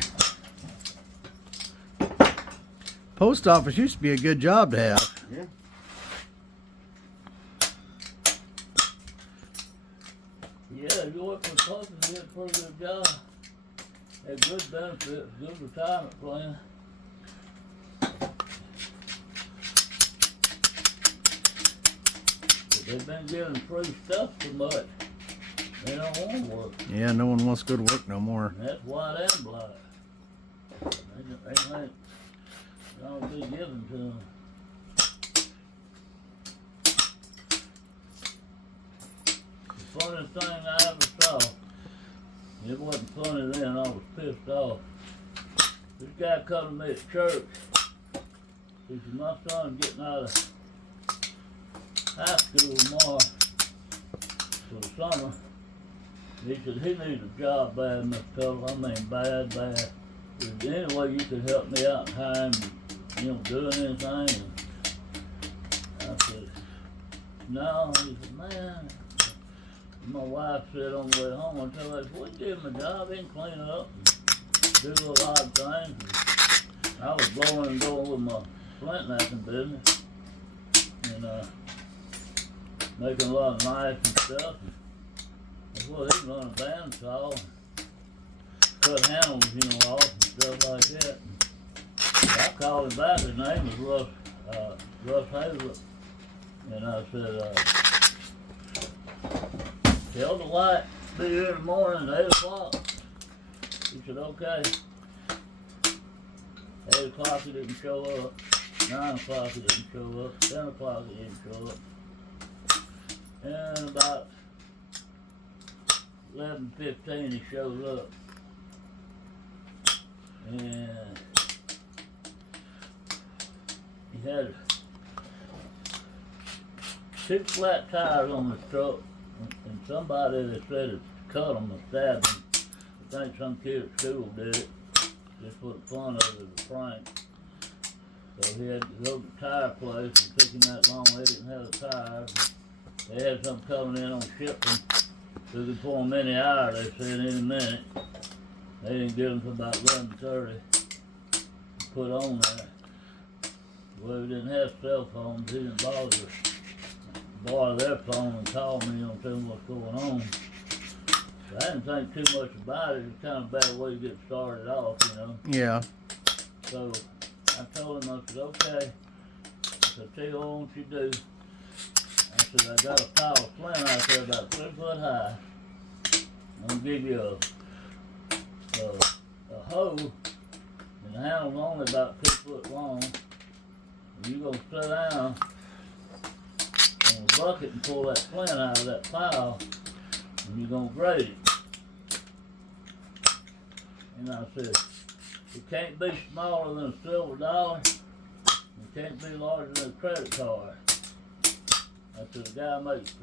Post office used to be a good job to have. Yeah. Yeah, you work for the post and did a pretty good job. Had good benefits, good retirement plan. But they've been giving free stuff so much. They don't want to work. Yeah, no one wants good work no more. And that's white and black. They think don't be given to them. The funniest thing I ever saw, it wasn't funny then, I was pissed off. This guy come to me at church. He said, my son's getting out of high school tomorrow for the summer. He said he needs a job bad, Mr. Tuttle. I mean bad, bad. Is there any way you could help me out in time, doing anything? And I said, no. He said, man, my wife said on the way home, I told her, we give him a job, he can clean up and do a little odd things. And I was blowing and going with my flintknapping business and making a lot of knives and stuff. Well, he can run a bandsaw, cut handles, off and stuff like that. I called him back, his name was Russ Hazelett. And I said, tell the light, be here in the morning at 8 o'clock. He said, okay. 8 o'clock he didn't show up. 9 o'clock he didn't show up. 10 o'clock he didn't show up. And about 11:15 he shows up. And he had 6 flat tires on his truck, and somebody that said it cut them and stabbed them. I think some kid at school did it, just for the fun of it as a prank. So he had to go to the tire place, and took him that long, they didn't have the tires. They had some coming in on shipping. Took it for them any hour, they said, any minute. They didn't get them till about 11:30 to put on there. Well, we didn't have cell phones, he didn't bother to borrow their phone and call me and tell me what's going on. So I didn't think too much about it. It's kind of a bad way to get started off, Yeah. So I told him, I said, okay. I said, tell you what I want you to do. I said, I got a pile of flint out there about 3 foot high. I'm going to give you a hoe, and the handle's only about 2 foot long. And you're going to sit down on a bucket and pull that flint out of that pile, and you're going to grade it. And I said, it can't be smaller than a silver dollar. It can't be larger than a credit card. I said, the guy makes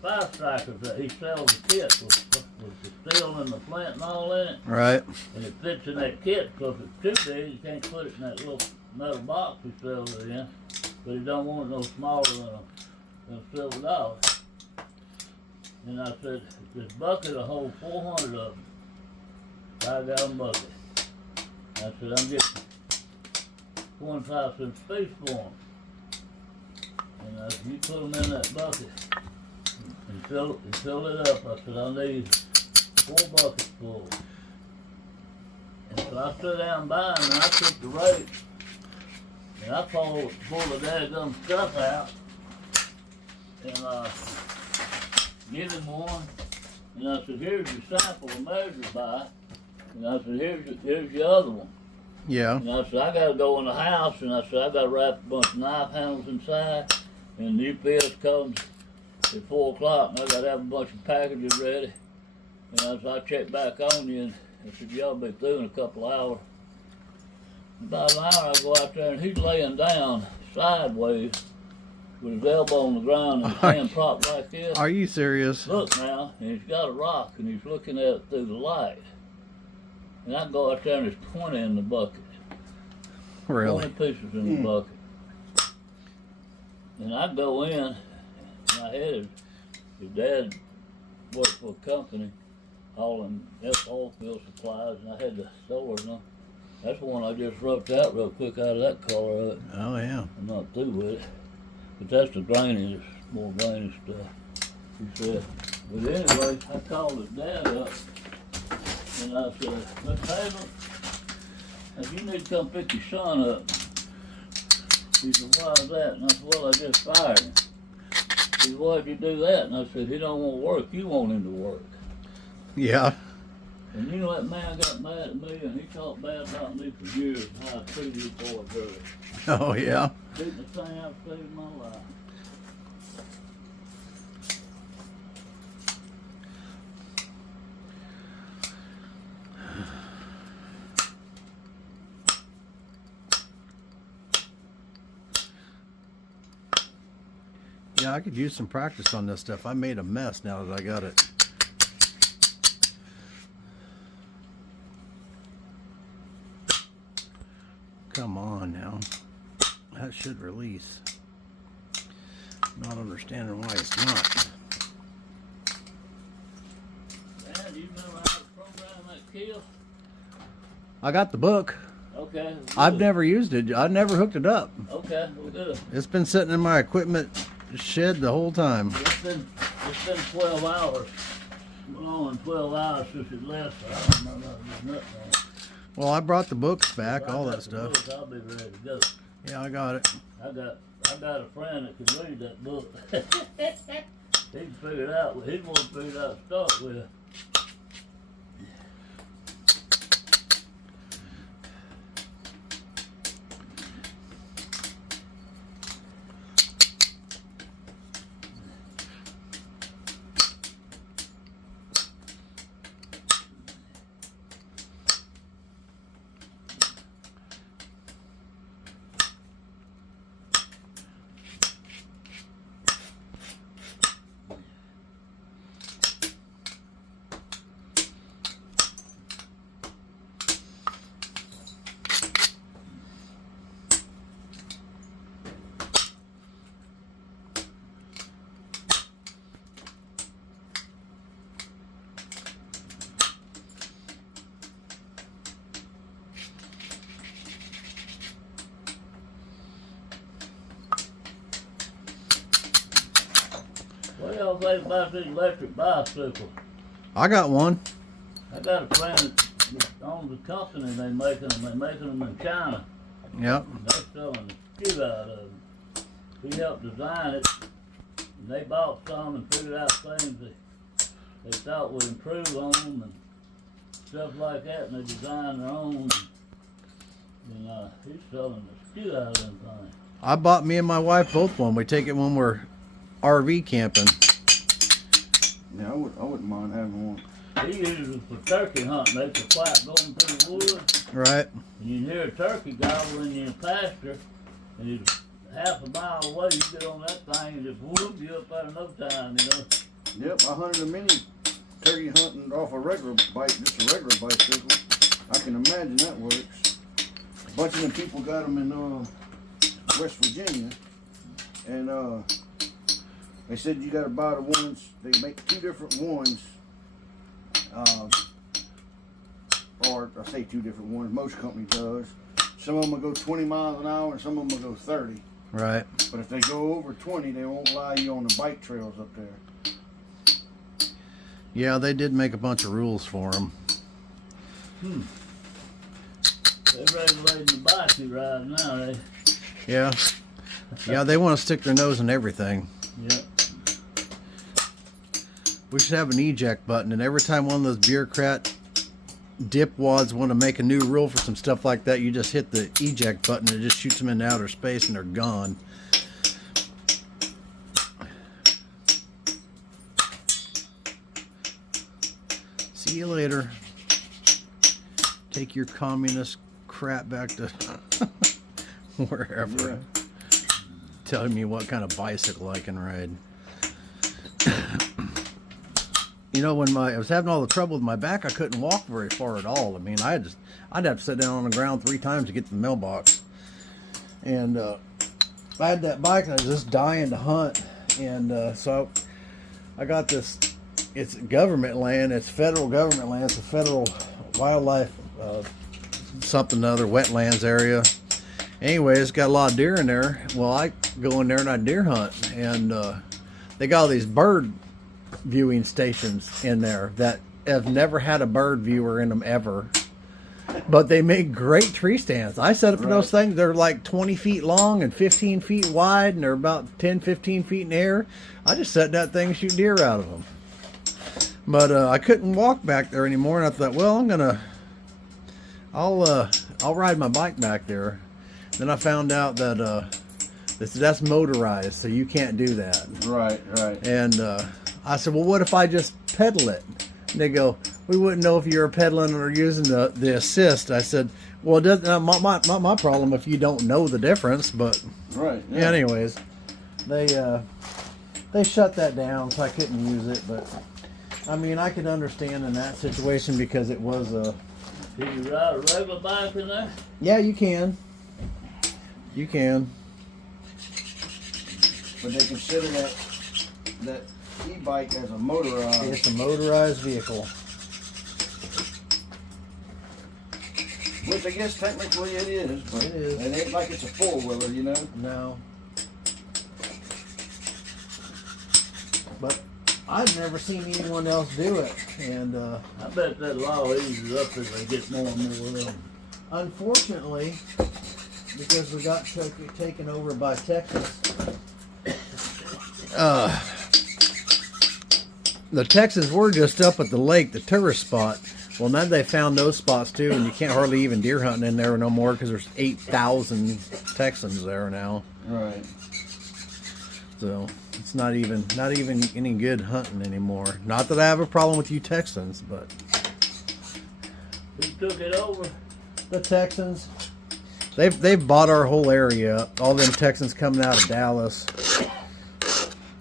5 strikers that he sells the kit with the steel and the flint and all in it. Right. And it fits in that kit, so if it's too big, you can't put it in that little metal box he sells it in. But he don't want it no smaller than a silver dollar. And I said, this bucket will hold 400 of them. 5-gallon bucket. I said, I'm getting 25 cents a piece for them. And I said, you put them in that bucket and fill it up. I said, I need 4 buckets full. And so I stood down by him and I took the rake and I pulled the daggum stuff out and give him one. And I said, here's your sample to measure by. And I said, here's your other one. Yeah. And I said, I got to go in the house, and I said, I got to wrap a bunch of knife handles inside, and the UPS comes at 4 o'clock, and I got to have a bunch of packages ready. And I said, I'll check back on you, and I said, y'all be through in a couple of hours. About an hour, I go out there, and he's laying down sideways with his elbow on the ground and his hand propped like this. Are you serious? Look now, and he's got a rock, and he's looking at it through the light. And I go out there and there's 20 in the bucket. Really? 20 pieces in the bucket. And I go in, and I had his dad worked for a company hauling oil field supplies, and I had the stores. And that's the one I just rubbed out real quick out of that color of it. Oh, yeah. I'm not through with it. But that's the grainy, more grainy stuff, he said. But anyway, I called his dad up. And I said, Mr. Hazel, if you need to come pick your son up. He said, why is that? And I said, well, I just fired him. He said, why'd you do that? And I said, he don't want to work, you want him to work. Yeah. And you know, that man got mad at me and he talked bad about me for years, how I treated his boy dirty. Oh, yeah. Didn't the thing I've saved in my life. Yeah, I could use some practice on this stuff. I made a mess now that I got it. Come on now. That should release. Not understanding why it's not. Man, do you remember how to program that keel? I got the book. Okay. I've good. never used it. I never hooked it up. Okay, well, good. It's been sitting in my equipment shed the whole time. It's been 12 hours. Well, on 12 hours since it left. So I don't know nothing on it. Well, I brought the books back, If I all got that the stuff. book, I'll be ready to go. Yeah, I got it. I got a friend that can read that book. He can figure it out. He'd want to figure it out to start with. What do y'all think about this electric bicycle? I got one. I got a friend that owns a company. They making them. They making them in China. Yep. They're selling the shit out of them. He helped design it. And they bought some and figured out things that they thought would improve on them and stuff like that. And they designed their own. And he's selling the shit out of them things. I bought me and my wife both one. We take it when we're RV camping. Yeah, I wouldn't mind having one. He uses it for turkey hunting. They can quiet going through the woods. Right. And you hear a turkey gobbling in your pasture, and he's half a mile away. You get on that thing and just whoop you up out of no time, you know. Yep, I hunted a mini turkey hunting off a regular bike, just a regular bicycle. I can imagine that works. A bunch of them people got them in West Virginia, and they said you got to buy the ones. They make two different ones, or I say two different ones. Most companies does. Some of them will go 20 miles an hour, and some of them will go 30. Right. But if they go over 20, they won't allow you on the bike trails up there. Yeah, they did make a bunch of rules for them. They're regulating the bike you ride now, they. Yeah. Yeah, they want to stick their nose in everything. Yep. We should have an eject button, and every time one of those bureaucrat dipwads want to make a new rule for some stuff like that, you just hit the eject button and it just shoots them into outer space and they're gone. See you later. Take your communist crap back to wherever. Yeah. Telling me what kind of bicycle I can ride. You know, when I was having all the trouble with my back, I couldn't walk very far at all. I mean, I'd have to sit down on the ground 3 times to get to the mailbox. And I had that bike, and I was just dying to hunt. And so I got this. It's government land. It's federal government land. It's a federal wildlife something or other wetlands area. Anyway, it's got a lot of deer in there. Well, I go in there and I deer hunt, and they got all these bird viewing stations in there that have never had a bird viewer in them ever, but they make great tree stands. I set up for those things. They're like 20 feet long and 15 feet wide, and they're about 10-15 feet in the air. I just set that thing and shoot deer out of them. But I couldn't walk back there anymore, and I thought, well, I'll ride my bike back there. Then I found out that that's motorized, so you can't do that. Right, right. And I said, well, what if I just pedal it? And they go, we wouldn't know if you were pedaling or using the assist. I said, well, it doesn't, not my problem if you don't know the difference. But right. Yeah. anyways, they they shut that down, so I couldn't use it. But I mean, I could understand in that situation because it was a. Can you ride a regular bike in there? Yeah, you can. You can. But they consider that e-bike as a motorized. It's a motorized vehicle. Which I guess technically it is, but It is. it ain't like it's a four-wheeler, you know? No. But I've never seen anyone else do it, and I bet that law eases up as they get more and more of them. unfortunately, because we got taken over by Texas, the Texans were just up at the lake, the tourist spot. Well, now they found those spots too, and you can't hardly even deer hunting in there no more because there's 8,000 Texans there now. Right. So it's not even any good hunting anymore. Not that I have a problem with you Texans, but Who took it over? the Texans, they've bought our whole area up. All them Texans coming out of Dallas,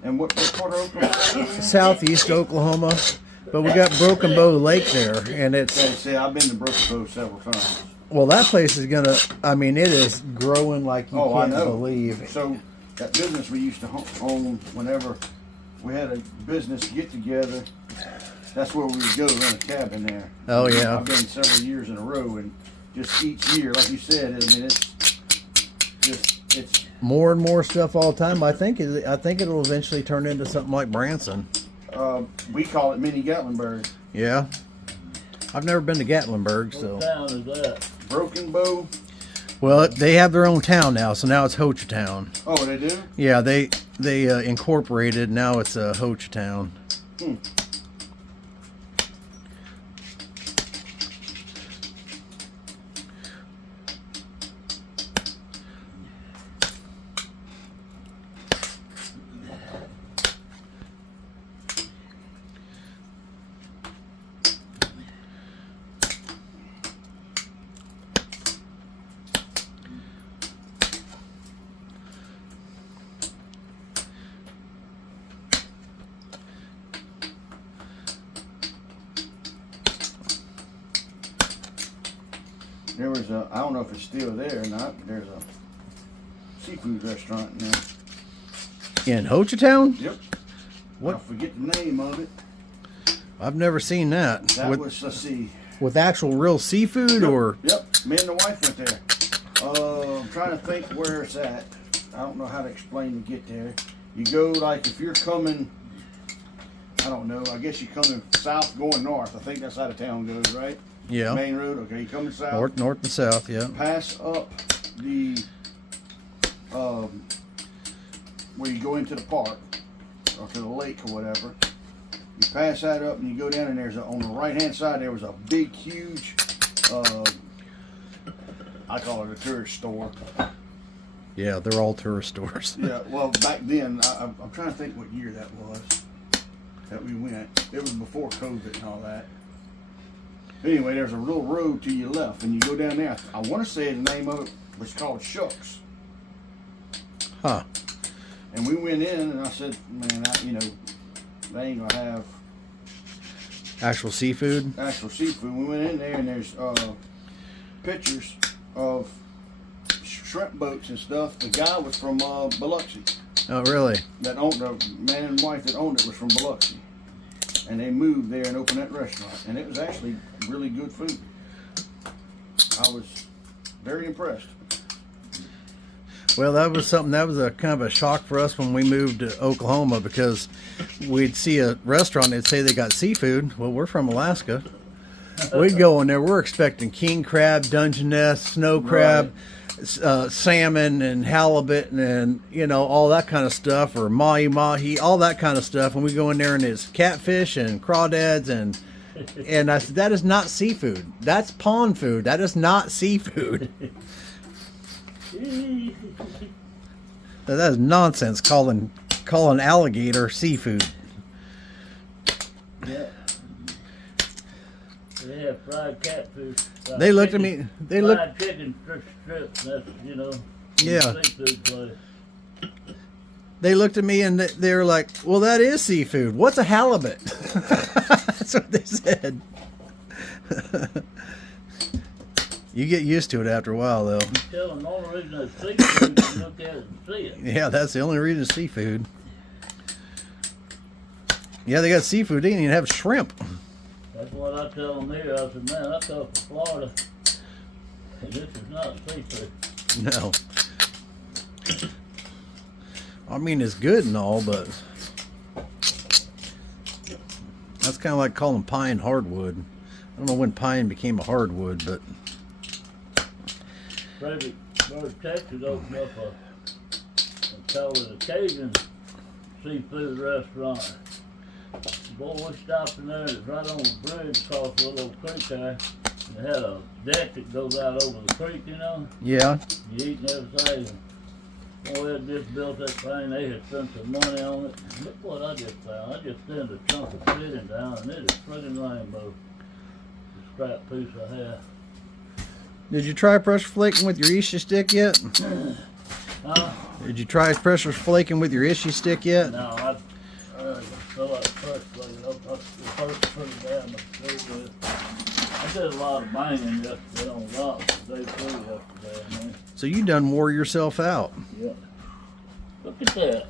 And what part of Oklahoma? southeast Oklahoma. But we got Broken Bow Lake there, and it's See, I've been to Broken Bow several times. well, that place is gonna. I mean, it is growing like you Oh, I can't know. believe. So that business we used to own whenever we had a business get together, that's where we would go to rent a cabin there. Oh, yeah. I've been several years in a row, and just each year, like you said, I mean, it's More and more stuff all the time. I think it'll eventually turn into something like Branson. we call it mini Gatlinburg. Yeah, I've new been to Gatlinburg, so. What town is that? Broken Bow. Well, they have their own town now, so now it's Hochatown. Oh, they do? Yeah, they incorporated. Now it's Hochatown. There was I don't know if it's still there or not, but there's a seafood restaurant in there. In Hochatown? Yep. What? I forget the name of it. I've never seen that. That was, let's see. With actual real seafood, or Yep, me and the wife went there. I'm trying to think where it's at. I don't know how to explain to get there. You go like if you're coming, I don't know, I guess you're coming south going north. I think that's how the town goes, right? yeah, Main road, okay, you coming south. north and south. Yeah. Pass up the, where you go into the park, or to the lake or whatever. You pass that up and you go down and there's on the right hand side there was a big huge I call it a tourist store. Yeah, they're all tourist stores. Yeah, well back then I'm trying to think what year that was that we went. It was before COVID and all that. Anyway, there's a little road to your left and you go down there. I want to say the name of it was called Shucks. Huh. And we went in and I said, man, they ain't gonna have Actual seafood. actual seafood. We went in there and there's pictures of shrimp boats and stuff. The guy was from Biloxi. Oh, really? That owned the man and wife that owned it was from Biloxi, and they moved there and opened that restaurant. And it was actually really good food. I was very impressed. Well, that was something that was a kind of a shock for us when we moved to Oklahoma, because we'd see a restaurant, they'd say they got seafood. Well, we're from Alaska. We'd go in there, we're expecting king crab, Dungeness, snow crab, salmon and halibut and all that kind of stuff, or mahi-mahi, all that kind of stuff. And we go in there and it's catfish and crawdads and I said, that is not seafood. That's pond food. That is not seafood. That is nonsense calling alligator seafood. Yeah. They have fried catfish. Fried They looked at chicken, me. They looked. fried chicken strips. That's Yeah. seafood place. They looked at me and they were like, well, that is seafood. What's a halibut? That's what they said. You get used to it after a while, though. You tell them the only reason it's seafood is look at it and see it. Yeah, that's the only reason it's seafood. Yeah, they got seafood. They didn't even have shrimp. That's what I tell them here. I said, man, I come from Florida. And this is not seafood. No. I mean, it's good and all, but that's kind of like calling pine hardwood. I don't know when pine became a hardwood, but Frederick, Texas opened up and called it a Cajun seafood restaurant. Boy, we stopped in there, and it's right on the bridge across a little creek there. And it had a deck that goes out over the creek, you know. yeah. You eat and everything. Boy, they had just built that thing, they had spent some money on it. Look what I just found. I just sent a chunk of fitting down, and it is friggin' rainbow. The scrap piece I have. Did you try pressure flaking with your Ishi stick yet? Huh? Did you try pressure flaking with your Ishi stick yet? No, I feel like first put it down, but they did. I did a lot of banging yesterday on rocks the day through yesterday, man. So you done wore yourself out. Yeah. Look at that.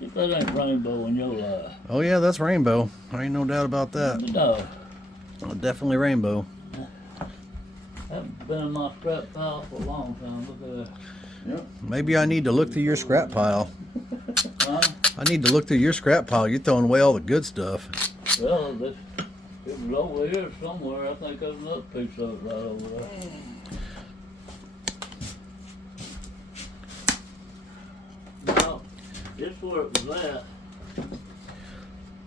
Get that ain't rainbow in your life. Oh yeah, that's rainbow. I ain't no doubt about that. No. Definitely rainbow. I haven't been in my scrap pile for a long time. Look at that. Yep. Maybe I need to look through your scrap pile. Huh? I need to look through your scrap pile. You're throwing away all the good stuff. Well, it was over here somewhere. I think there's another piece of it right over there. Well, it's where it was at.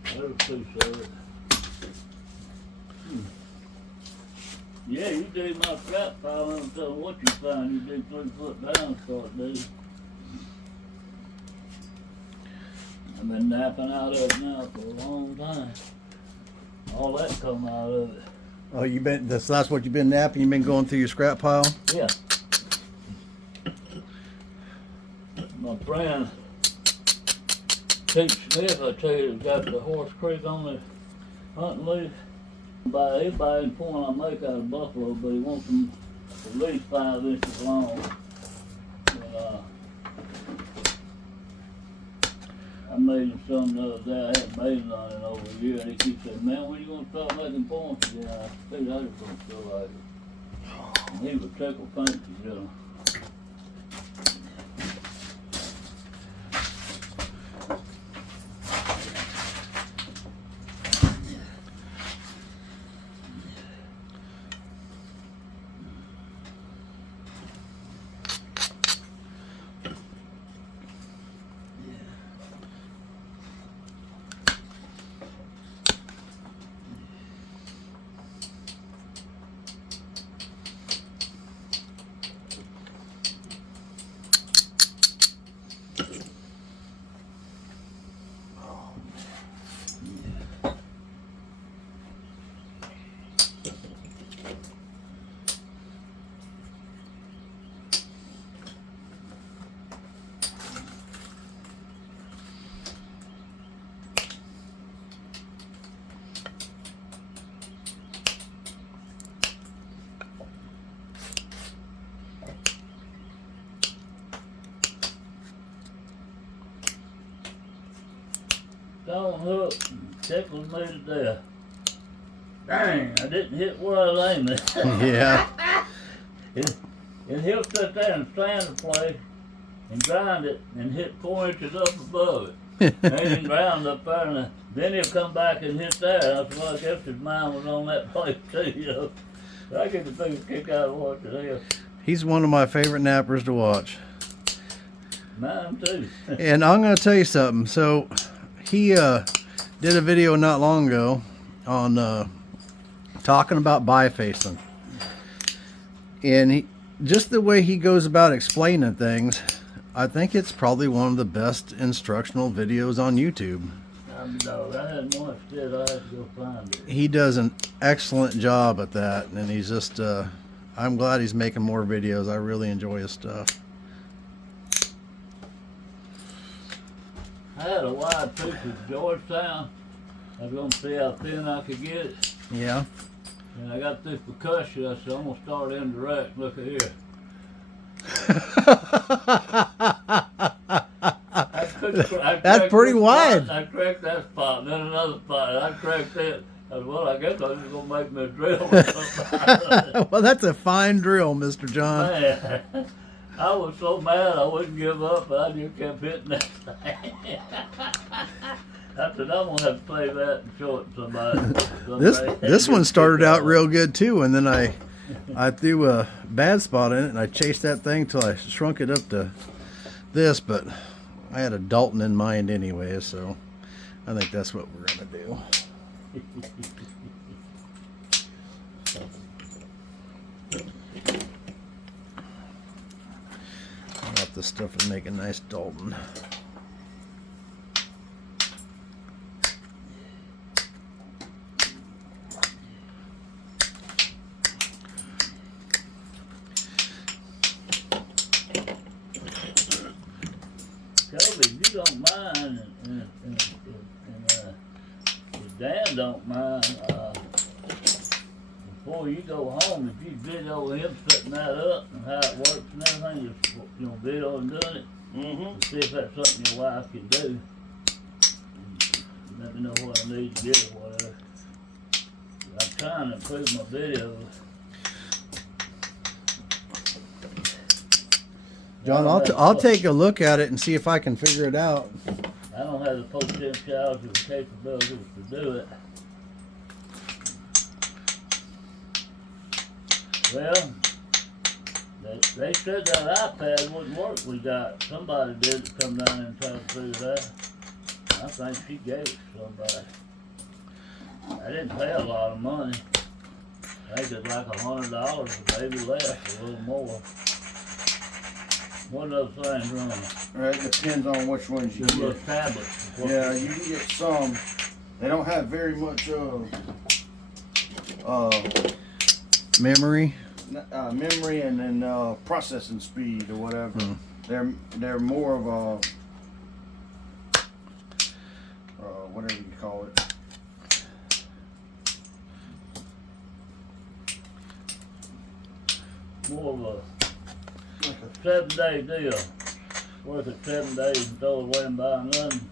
There's a piece of it. Yeah, you dig my scrap pile and tell them what you find. You dig 3 foot down, start digging. I've been napping out of it now for a long time. All that come out of it. Oh, you been? That's what you've been napping. You've been going through your scrap pile. Yeah. My friend Pete Smith, I tell you, got the Horse Creek on the hunting lease. By any point I make out of buffalo, but he wants them at least 5 inches long. And, I made him some the other day. I hadn't made none in over a year, and he keeps saying, "Man, when you gonna start making points again?" I said, "I just don't feel like it." And he was tickled pink, you know. Don't hook, tickled me to death. Dang, I didn't hit where I was aiming. Yeah. And he'll sit there and stand the play and grind it and hit 4 inches up above it. And he ground up there, and then he'll come back and hit that. I said, well, I guess his mind was on that place too, you know. I get the biggest kick out of watching him. He's one of my favorite nappers to watch. Mine too. And I'm going to tell you something. So he did a video not long ago on talking about bifacing. And he, just the way he goes about explaining things, I think it's probably one of the best instructional videos on YouTube. No, I hadn't watched it. I had to go find it. He does an excellent job at that, and he's just I'm glad he's making more videos. I really enjoy his stuff. had a wide piece of Georgetown. I was gonna see how thin I could get it. Yeah. And I got this percussion. I said, I'm gonna start indirect. Look at here. That's pretty wide. I cracked that spot, and then another spot, and I cracked it. I said, well, I guess I'm just gonna make me a drill or something. Well, that's a fine drill, Mr. John. Man, I was so mad I wouldn't give up, but I just kept hitting that thing. I said, I'm gonna have to play that and show it to somebody. This one started out real good too, and then I threw a bad spot in it, and I chased that thing till I shrunk it up to this, but I had a Dalton in mind anyway, so I think that's what we're gonna do. Got this stuff and make a nice Dalton. Kobe, you don't mind, and Dan don't mind. Before you go home, if you video him setting that up and how it works and everything, just video and doing it, and see if that's something your wife can do. And let me know what I need to get or whatever. I'm trying to improve my videos. John, I'll take a look at it and see if I can figure it out. I don't have the potentiality or capabilities to do it. Well, they said that iPad wouldn't work we got. Somebody did to come down and try to figure that. I think she gave it to somebody. I didn't pay a lot of money. I think it's like $100, maybe less, a little more. What are those things running? Right, it depends on which ones you Just little get. tablets. Yeah, you can get some. They don't have very much Memory. memory and then processing speed or whatever. They're more of a whatever you call it. More of a 7-day deal. Work it 7 days and throw it away and buy nothing.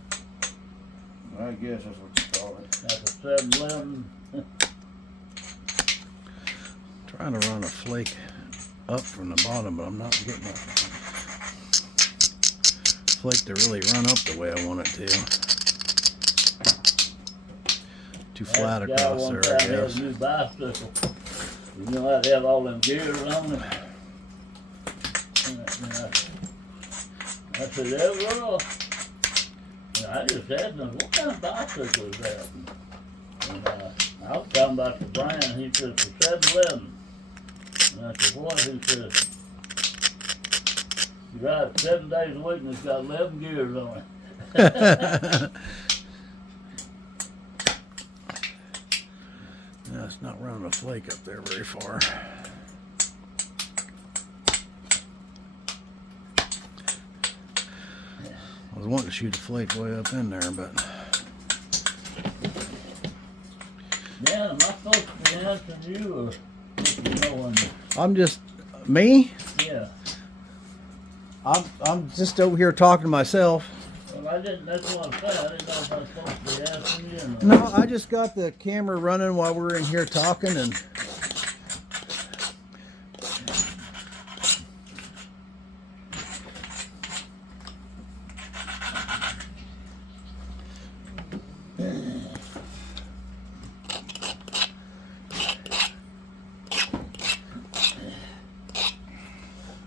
I guess that's what you call it. Like a 7-11. Trying to run a flake up from the bottom, but I'm not getting a flake to really run up the way I want it to. Too flat across there, I guess. A new bicycle. You know how they have all them gears on it. I said, well, I just asked him, what kind of bicycle is that? And I was talking about the brand. He said, for 7-11. And I said, what? He said, you ride it 7 days a week and it's got 11 gears on it. No, it's not running a flake up there very far. I was wanting to shoot a flake way up in there, but Dan, am I supposed to be answering you or you know me? I'm just me. Yeah. I'm just over here talking to myself. Well, I didn't. That's what I said. I didn't know if I was supposed to be answering you. Or not. No, I just got the camera running while we're in here talking, and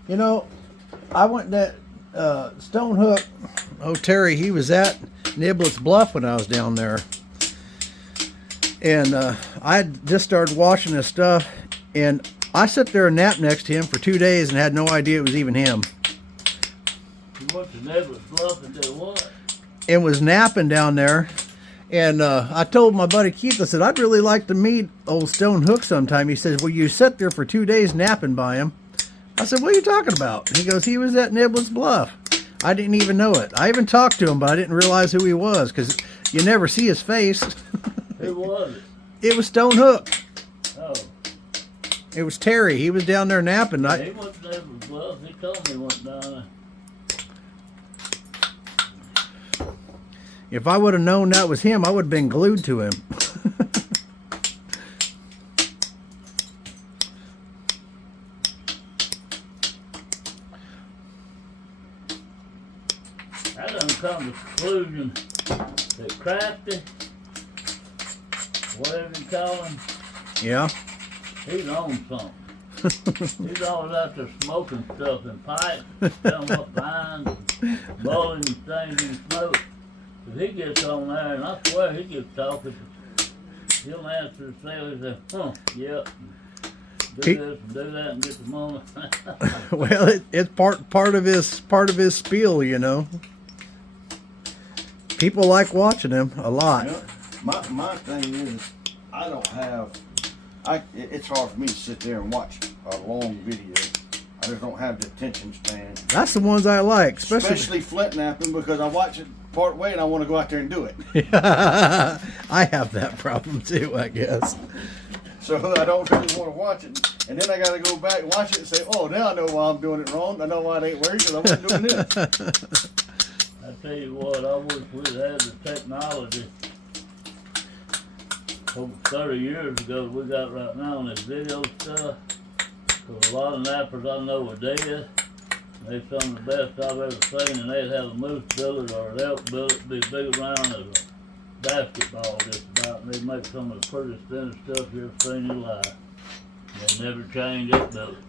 you know, I went that Stone Hook. Oh, Terry, he was at Niblett's Bluff when I was down there. And I just started washing his stuff. And I sat there and napped next to him for 2 days and had no idea it was even him. You went to Neighbor's Bluff and did what? And was napping down there. And I told my buddy Keith, I said, I'd really like to meet old Stone Hook sometime. He says, well, you sat there for 2 days napping by him. I said, what are you talking about? He goes, he was at Niblett's Bluff. I didn't even know it. I even talked to him, but I didn't realize who he was because you never see his face. Who was it? It was Stone Hook. Oh. It was Terry. He was down there napping. He went there as well. He told me he went down there. If I would have known that was him, I would have been glued to him. I done come to the conclusion that Crafty, whatever you call him, Yeah. he's on something. He's always out there smoking stuff in pipes, telling what vines, and bowling and things he smokes. If he gets on there, and I swear he gets talking, he'll answer the sale. He says, "Huh, yep, do this and do that and get the money." Well, it's part of his spiel, you know. People like watching him a lot. You know, my thing is, I don't have. It's hard for me to sit there and watch a long video. I just don't have the attention span. That's the ones I like, Especially flint napping, because I watch it part way and I want to go out there and do it. I have that problem too, I guess. So I don't really want to watch it. And then I got to go back and watch it and say, oh, now I know why I'm doing it wrong. I know why it ain't working because I wasn't doing this. I tell you what, I wish we'd had the technology over 30 years ago that we got right now on this video stuff. Because a lot of nappers I know are dead. They're some of the best I've ever seen, and they'd have a moose billet or an elk billet be big around as a basketball just about, and they'd make some of the prettiest thin stuff you ever seen in your life. They never change that billet.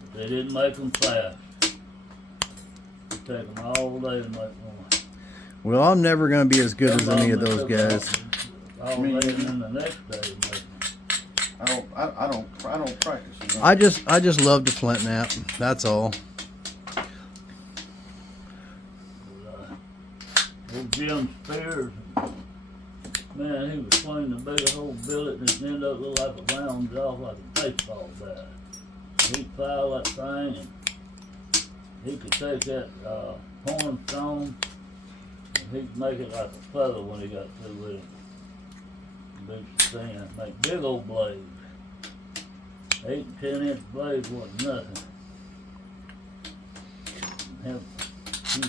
But they didn't make them fast. It take them all day to make one. Well, I'm never going to be as good as any of those guys. All day and then the next day to make them. I don't practice. I just love to flint nap. That's all. Old Jim Spears, man, he was swinging the big old billet and it ended up looking like a round jaw, like a baseball bat. He'd file that thing and he could take that cornstone and he'd make it like a feather when he got through with it. Big stand, make big old blades. 8 and 10 inch blades wasn't nothing. You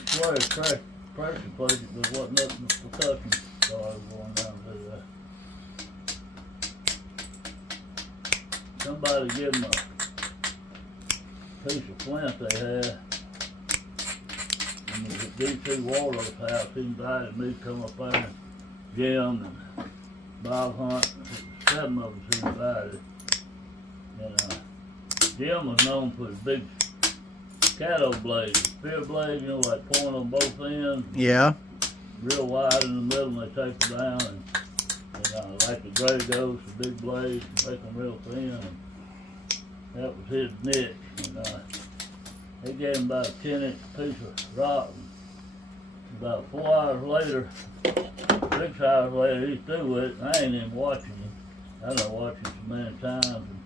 swear pressure plates, but wasn't nothing but percussion stars going down through there. Somebody give them a piece of flint they had. And it was at D.C. Waldo's house. He invited me to come up there and Jim and Bob Hunt, 7 of us he invited. And Jim was known for his big cattle blades, spear blades, you know, like point on both ends. Yeah. Real wide in the middle, and they take them down, and like the gray ghost, the big blades, and make them real thin. And that was his niche. And he gave him about a 10-inch piece of rock. And about 4 hours later, 6 hours later, he's through with it. And I ain't even watching him. I done watched him so many times. And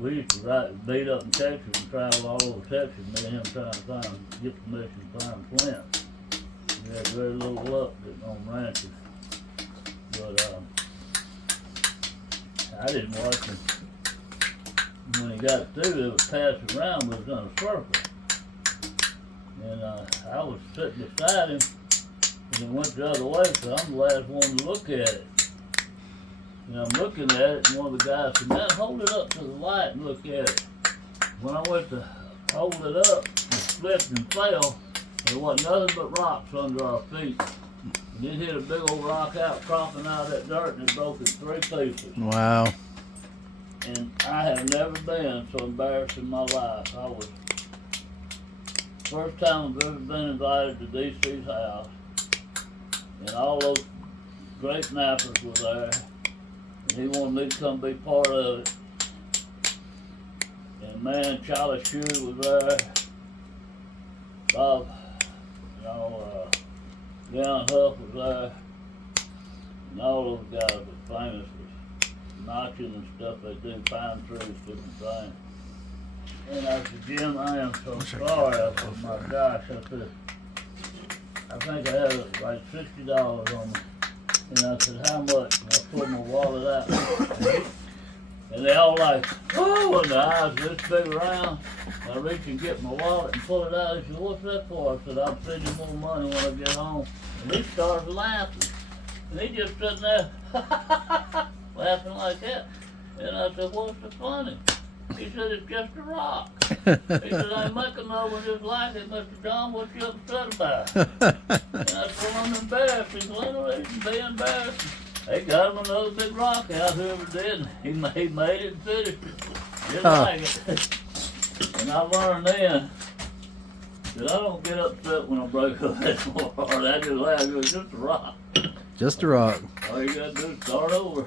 we used to beat up in Texas and travel all over Texas, me and him trying to get permission to find flint. We had very little luck getting on ranches. But I didn't watch him. When he got through, it was passing around, but it was in a circle. And I was sitting beside him, and it went the other way, so I'm the last one to look at it. And I'm looking at it, and one of the guys said, "Man, hold it up to the light and look at it." When I went to hold it up, it slipped and fell. There wasn't nothing but rocks under our feet. And it hit a big old rock out, cropping out of that dirt, and it broke in 3 pieces. Wow. And I have never been so embarrassed in my life. I was, first time I've ever been invited to DC's house, and all those great nappers were there. And he wanted me to come be part of it. And man, Charlie Shure was there. Bob, Leon Huff was there. And all those guys were famous for notching and stuff they do, pine trees, different things. And I said, Jim, I am so sorry. I said, my gosh, I said, I think I had like $60 on me. And I said, how much? And I pulled my wallet out. And they all like, oh, and the eyes this big around. I reach and get my wallet and pull it out. He said, what's that for? I said, I'll send you more money when I get home. And he started laughing. And he just sitting there laughing like that. And I said, what's so funny? He said, it's just a rock. He said, I ain't making no one just like it, Mr. John. What you upset about? And I said, well, I'm embarrassed. He said, well, no reason to be embarrassed. They got him another big rock out, whoever did. He made it and finished it. Just like it. And I learned then that I don't get upset when I break a head more hard. I just laugh. It was just a rock. Just a rock. All you gotta do is start over.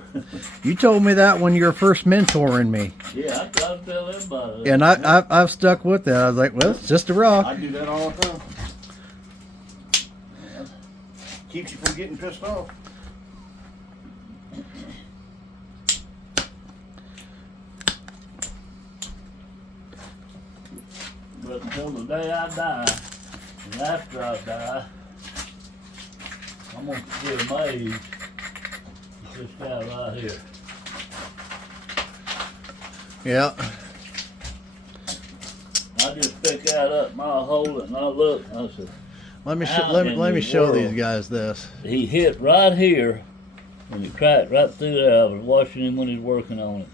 You told me that when you were first mentoring me. Yeah, I try to tell everybody that. And I've stuck with that. I was like, well, it's just a rock. I do that all the time. Keeps you from getting pissed off. But until the day I die, and after I die, I'm going to be amazed at this guy right here. Yeah. I just pick that up and I hold it and I look and I said, Let me How let in me the show world? these guys this. he hit right here and he cracked right through there. I was watching him when he was working on it.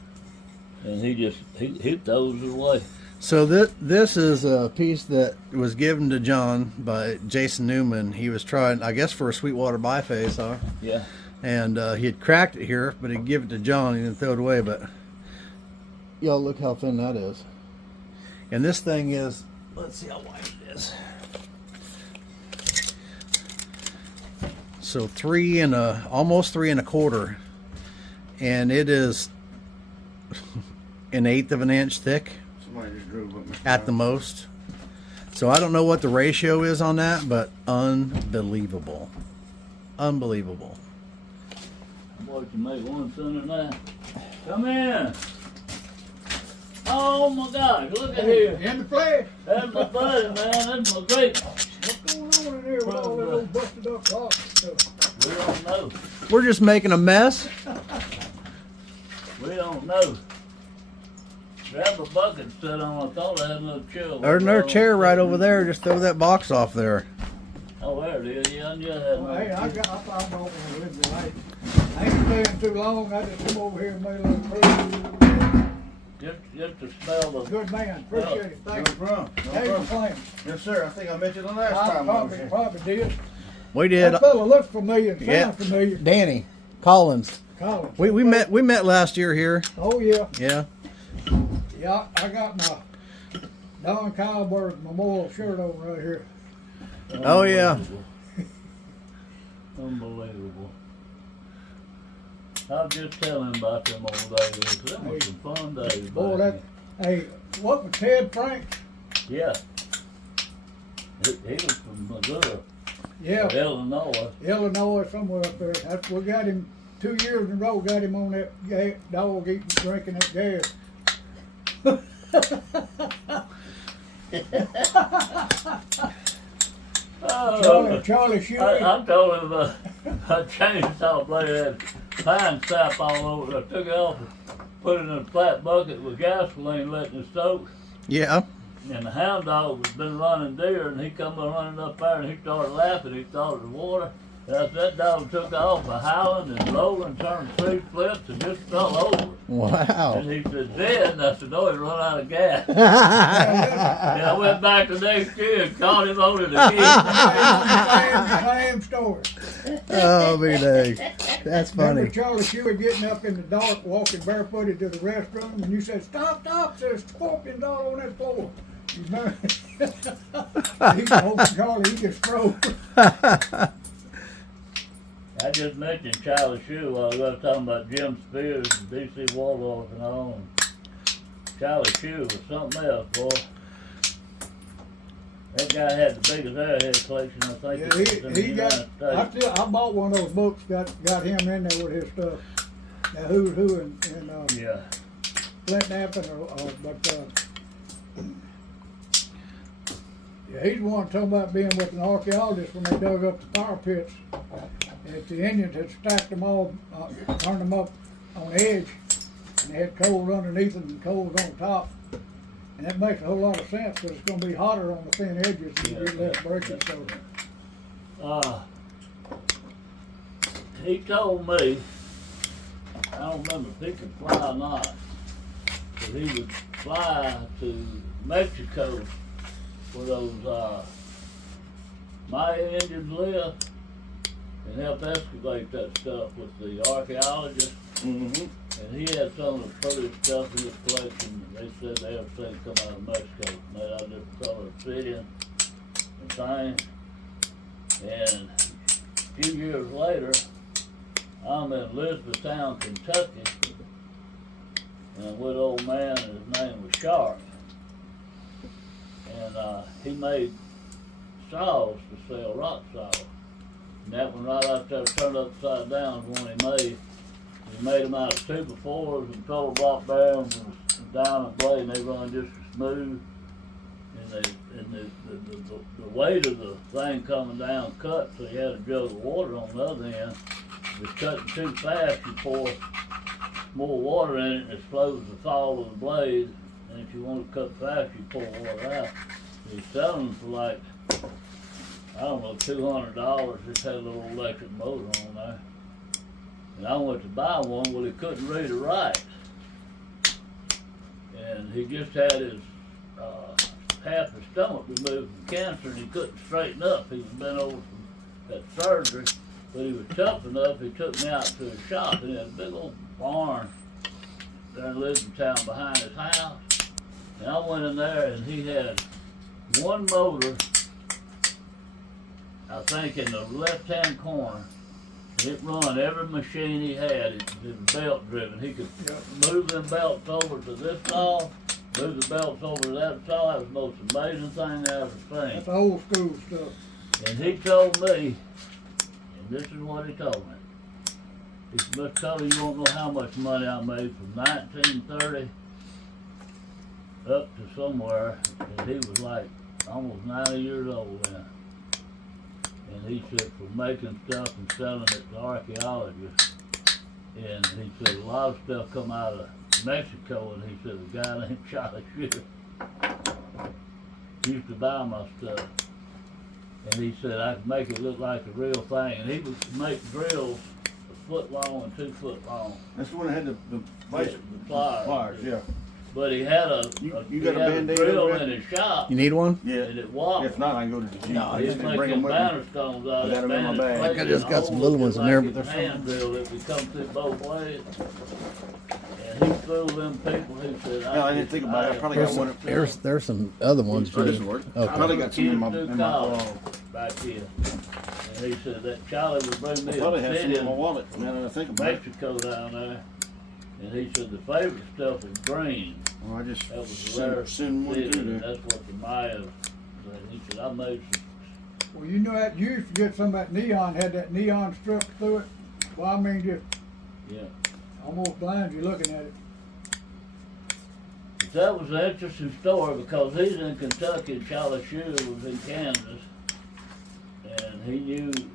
And he throws it away. So this is a piece that was given to John by Jason Newman. He was trying, I guess, for a Sweetwater biface, huh? Yeah. And he had cracked it here, but he'd give it to John. He didn't throw it away, but y'all look how thin that is. And this thing is, let's see how wide it is. So almost 3 1/4, and it is 1/8 of an inch thick. Somebody just drove up my At the most. So I don't know what the ratio is on that, but unbelievable. Unbelievable. Boy, can make one sooner than that. Come in. Oh my gosh, look at here. In the flesh. That's my buddy, man. That's my great. What's going on in here with all that old busted up clock and stuff? We don't know. We're just making a mess. We don't know. Grab a bucket and sit on. I thought I had another chair. There's another chair right over there. Just throw that box off there. Oh, there it is. Yeah, I knew I had Well, hey, another I thought I brought one with me. I ain't staying too long. I just come over here and made a little food. Just to smell the. Good man. Appreciate it. No Thank you. problem. No Thank you problem. for playing. Yes, sir. I think I mentioned the last I time I was here. probably did. We did. That fella looked familiar and Yeah. sounded familiar. Danny Collins. Collins. We met last year here. Oh, yeah. Yeah. Yeah, I got my Don Cowbird memorial shirt on right here. Oh, yeah. Unbelievable. I was just telling him about them old days. Them were some fun days. Boy, back that, hey, what was Ted Frank? then. Yeah. He was from Missouri, Yeah. Illinois. Illinois, somewhere up there. That's, we got him 2 years in a row. Got him on that dog eating, drinking that gas. Charlie Shuey. I told him I chainsaw blade had pine sap all over it. I took it off and put it in a flat bucket with gasoline, letting it soak. Yeah. And the hound dog had been running deer, and he come running up there, and he started laughing. He thought it was water. And that dog took off, howling and rolling, turned 3 flips, and just fell over. Wow. And he said, dead. And I said, no, he run out of gas. And I went back the next year and caught him on it again. Same story. Oh, me dang. That's Remember funny. Charlie Shuey getting up in the dark, walking barefooted to the restroom, and you said, stop, there's scorpions all on that floor. You remember? Charlie, he just froze. I just mentioned Charlie Shue while we were talking about Jim Spears and D.C. Waldorf and all. And Charlie Shue was something else, boy. That guy had the biggest airhead collection, I think. Yeah, in the he United got. States. I bought one of those books. Got him in there with his stuff. Now who's who and Yeah. Flint Ridge, but Yeah, he's the one talking about being with an archaeologist when they dug up the fire pits. And if the Indians had stacked them all, turned them up on edge, and they had coals underneath them and coals on top. And that makes a whole lot of sense because it's going to be hotter on the thin edges and you get less breakage. So He told me, I don't remember if he could fly or not, but he would fly to Mexico where those Maya Indians live and help excavate that stuff with the archaeologists. Mm-hmm. And he had some of the prettiest stuff in his collection. They said they ever seen come out of Mexico, made out of different color obsidian and things. And a few years later, I'm in Elizabethtown, Kentucky, and a widow old man, and his name was Sharp. And he made saws to sell, rock saws. And that one right out there turned upside down is one he made. He made them out of 2x4s and color block bearings and diamond blade, and they run just as smooth. And the weight of the thing coming down cut, so you had a jug of water on the other end. If it's cutting too fast, you pour more water in it, and it slows the fall of the blade. And if you want to cut fast, you pour water out. He's selling them for like, I don't know, $200. Just had a little electric motor on there. And I went to buy one, well, he couldn't read or write. And he just had his half his stomach removed from cancer, and he couldn't straighten up. He was bent over from that surgery, but he was tough enough. He took me out to his shop, and he had a big old barn there in Elizabethtown behind his house. And I went in there, and he had one motor, I think, in the left-hand corner. It run every machine he had. It was belt driven. He could move them belts over to this saw, move the belts over to that saw. That was the most amazing thing I ever seen. that's old school stuff. And he told me, and this is what he told me. He said, Mr. Tuttle, you won't know how much money I made from 1930 up to somewhere. And he was like almost 90 years old then. And he said, for making stuff and selling it to archaeologists. And he said, a lot of stuff come out of Mexico. And he said, a guy named Charlie Shear used to buy my stuff. And he said, I could make it look like a real thing. And he would make drills a foot long and 2 foot long. That's the one that had the pliers, yeah. But he had a Band-Aid drill over in it? his shop. You need one? Yeah. And it wobbled. If not, I can go to the Jeep. No, I He'd just make bring them them with banner me. stones out I of got 'em in my bandage bag. plate I think I just got some and little hold ones it in there, like but his they're hand drill. It would come through both ways. And he threw them people who said, No, I didn't think about it. I probably got one. There's some other ones. Oh, this too. will work. Okay. I probably got some in my back here. And he said that Charlie would bring me I probably have some in my obsidian wallet. Now that I think about it. Mexico down there. And he said the favorite stuff is green. Well, I just That was the rare send one obsidian, through and there. that's what the Maya said. He said, I made some. Well, you know that you used to get some of that neon, had that neon strip through it. Well, I mean, just Yeah. almost blind you looking at it. But that was an interesting story because he's in Kentucky and Charlie Shear was in Kansas. And he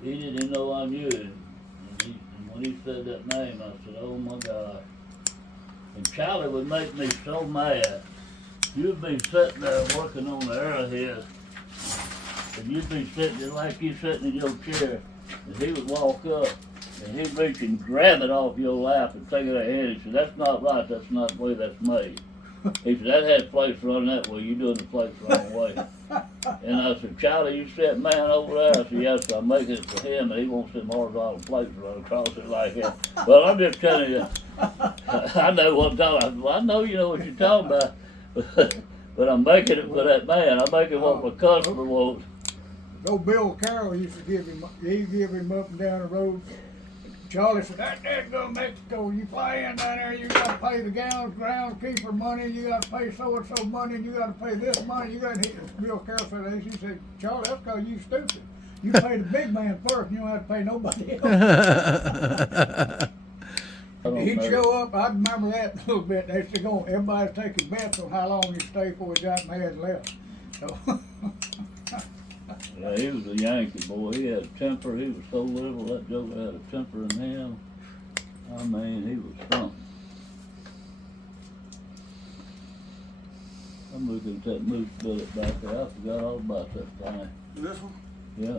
didn't know I knew him. And when he said that name, I said, oh my God. And Charlie would make me so mad. You'd be sitting there working on the arrowhead, and you'd be sitting there like you sitting in your chair, and he would walk up, and he'd reach and grab it off your lap and take it out of your hand. He said, that's not right, that's not the way that's made. He said, that had plates running that way, you're doing the plates the wrong way. And I said, Charlie, you see that man over there? I said, yes, sir, I'm making it for him, and he wants them horizontal plates run across it like that. Well, I'm just telling you, I know what I'm talking about. Well, I know you know what you're talking about, but I'm making it for that man. I'm making what my customer wants. Old Bill Carroll used to give him up and down the road. Charlie said, that's go to Mexico. You fly in down there, you got to pay the groundskeeper money, you got to pay so-and-so money, and you got to pay this money. You got to hit. Bill Carroll said, he said, Charlie, that's because you stupid. You pay the big man first, and you don't have to pay nobody else. I don't He'd know. show up, I remember that a little bit, they used to go, everybody's taking bets on how long you stay before he got mad and left. So, Yeah, he was a Yankee boy. He had a temper. He was so little. That joker had a temper in him. I mean, he was something. I'm looking at that moose bullet back there. I forgot all about that thing. This one? Yeah,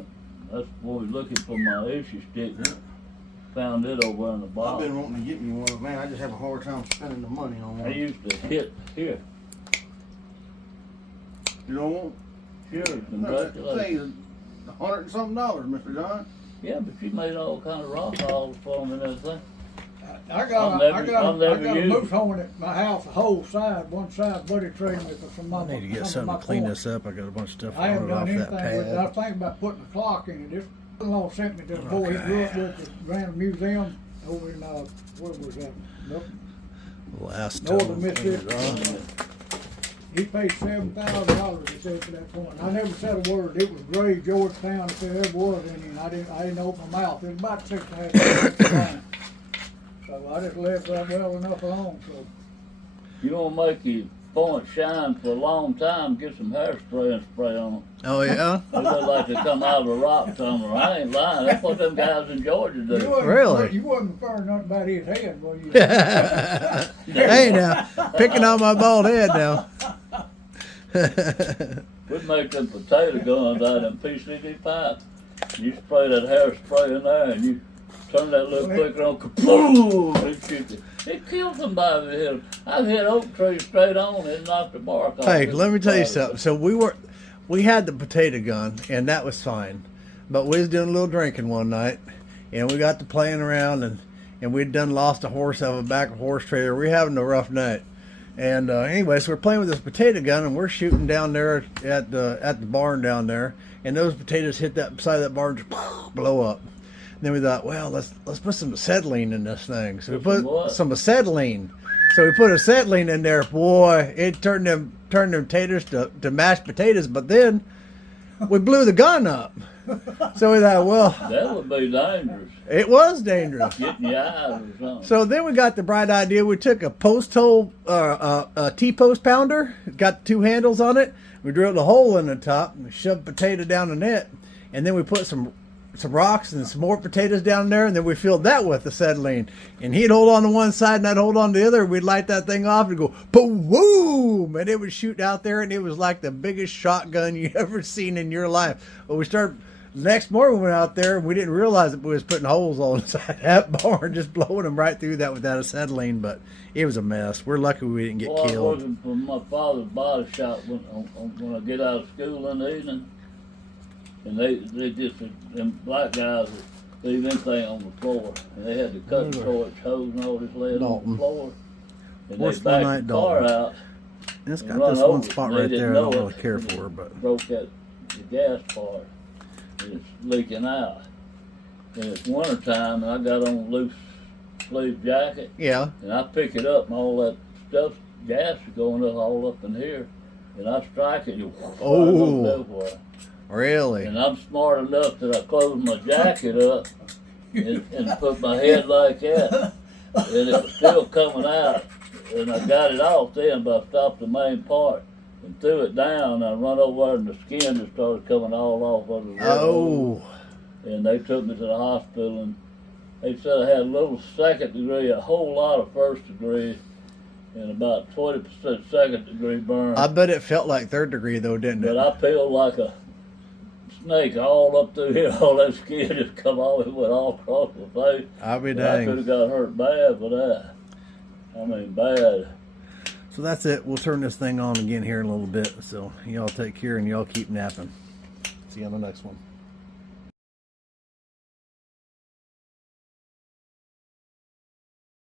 that's what we're looking for my issue stick. Found it over in the I've bottom. been wanting to get me one, man. I just have a hard time spending the money on I one. used to hit here. You don't want? Sure, No, that congratulations. thing is $100 and something, Mr. John. Yeah, but you made all kind of rock calls for me and everything. I got I'll a never use moose horn at my house, a whole side, one side, buddy traded me for some I money. need to get something to clean this up. I got a bunch of stuff I haven't falling done off that anything with it. I was pad. thinking about putting a clock in it. This in-law sent me to the boy he grew up with at Grand Museum over in, where was that? Last Northern time. Mississippi. He paid $7,000, he said, for that point. I never said a word. It was gray Georgetown, if there ever was any, and I didn't open my mouth. It was about 6.5 pounds. So I just left that well enough alone, so. You want to make your point shine for a long time, get some hairspray and spray on them. Oh yeah. They look like they come out of a rock tumbler. I ain't lying. That's what them guys in Georgia do. Really? You wasn't referring nothing about his head, were you? Hey now, picking on my bald head now. We'd make them potato guns out of them PCD pipes. You spray that hairspray in there and you turn that little clicker on, kaboom! It shoots it. It killed somebody that hit them. I've hit oak trees straight on and knocked the bark off. Hey, it. let me tell you something. So we had the potato gun, and that was fine. But we was doing a little drinking one night, and we got to playing around, and we'd done lost a horse out of the back of a horse trailer. We were having a rough night. And anyway, so we're playing with this potato gun, and we're shooting down there at the barn down there, and those potatoes hit that side of that barn, just blow up. And then we thought, well, let's put some acetylene in this thing. So we put some acetylene. So we put acetylene in there. Boy, it turned them taters to mashed potatoes. But then we blew the gun up. So we thought, well, That would be dangerous. it was dangerous. Getting your eyes or something. So then we got the bright idea. We took a post hole, a T-post pounder, got 2 handles on it. We drilled a hole in the top and shoved potato down in it. And then we put some rocks and some more potatoes down there, and then we filled that with acetylene. And he'd hold on to one side and I'd hold on to the other. We'd light that thing off and go boom, and it would shoot out there, and it was like the biggest shotgun you ever seen in your life. But we started next morning, we went out there and we didn't realize that we was putting holes on inside that barn, just blowing them right through that with that acetylene. But it was a mess. We're lucky we didn't get Well, I was killed. working for my father's body shop when I get out of school in the evening. And they just, them black guys would leave anything on the floor. And they had the cutting torch, hose and all this lead on Dalton. the floor. And What's they one backed night, the car Dalton? out. And it's and got run this one over it, spot and they right didn't there I don't know really it, care and for, it but broke the gas part. And it's leaking out. And it's wintertime, and I got on a loose sleeve jacket. yeah. And I pick it up, and all that stuff, gas is going up all up in here. And I strike it, and Oh. everywhere. Really? And I'm smart enough that I closed my jacket up and put my head like that. And it was still coming out. And I got it off then, but I stopped the main part and threw it down. And I run over there, and the skin just started coming all off of the road. Oh. And they took me to the hospital, and they said I had a little second degree, a whole lot of first degree, and about 20% second degree burn. I bet it felt like 3rd degree though, didn't But it? I peeled like a snake all up through here. All that skin just come off. It went all across the face. I'll be And I could dang. have got hurt bad for that. I mean, bad. So that's it. We'll turn this thing on again here in a little bit. So y'all take care and y'all keep napping. See you on the next one.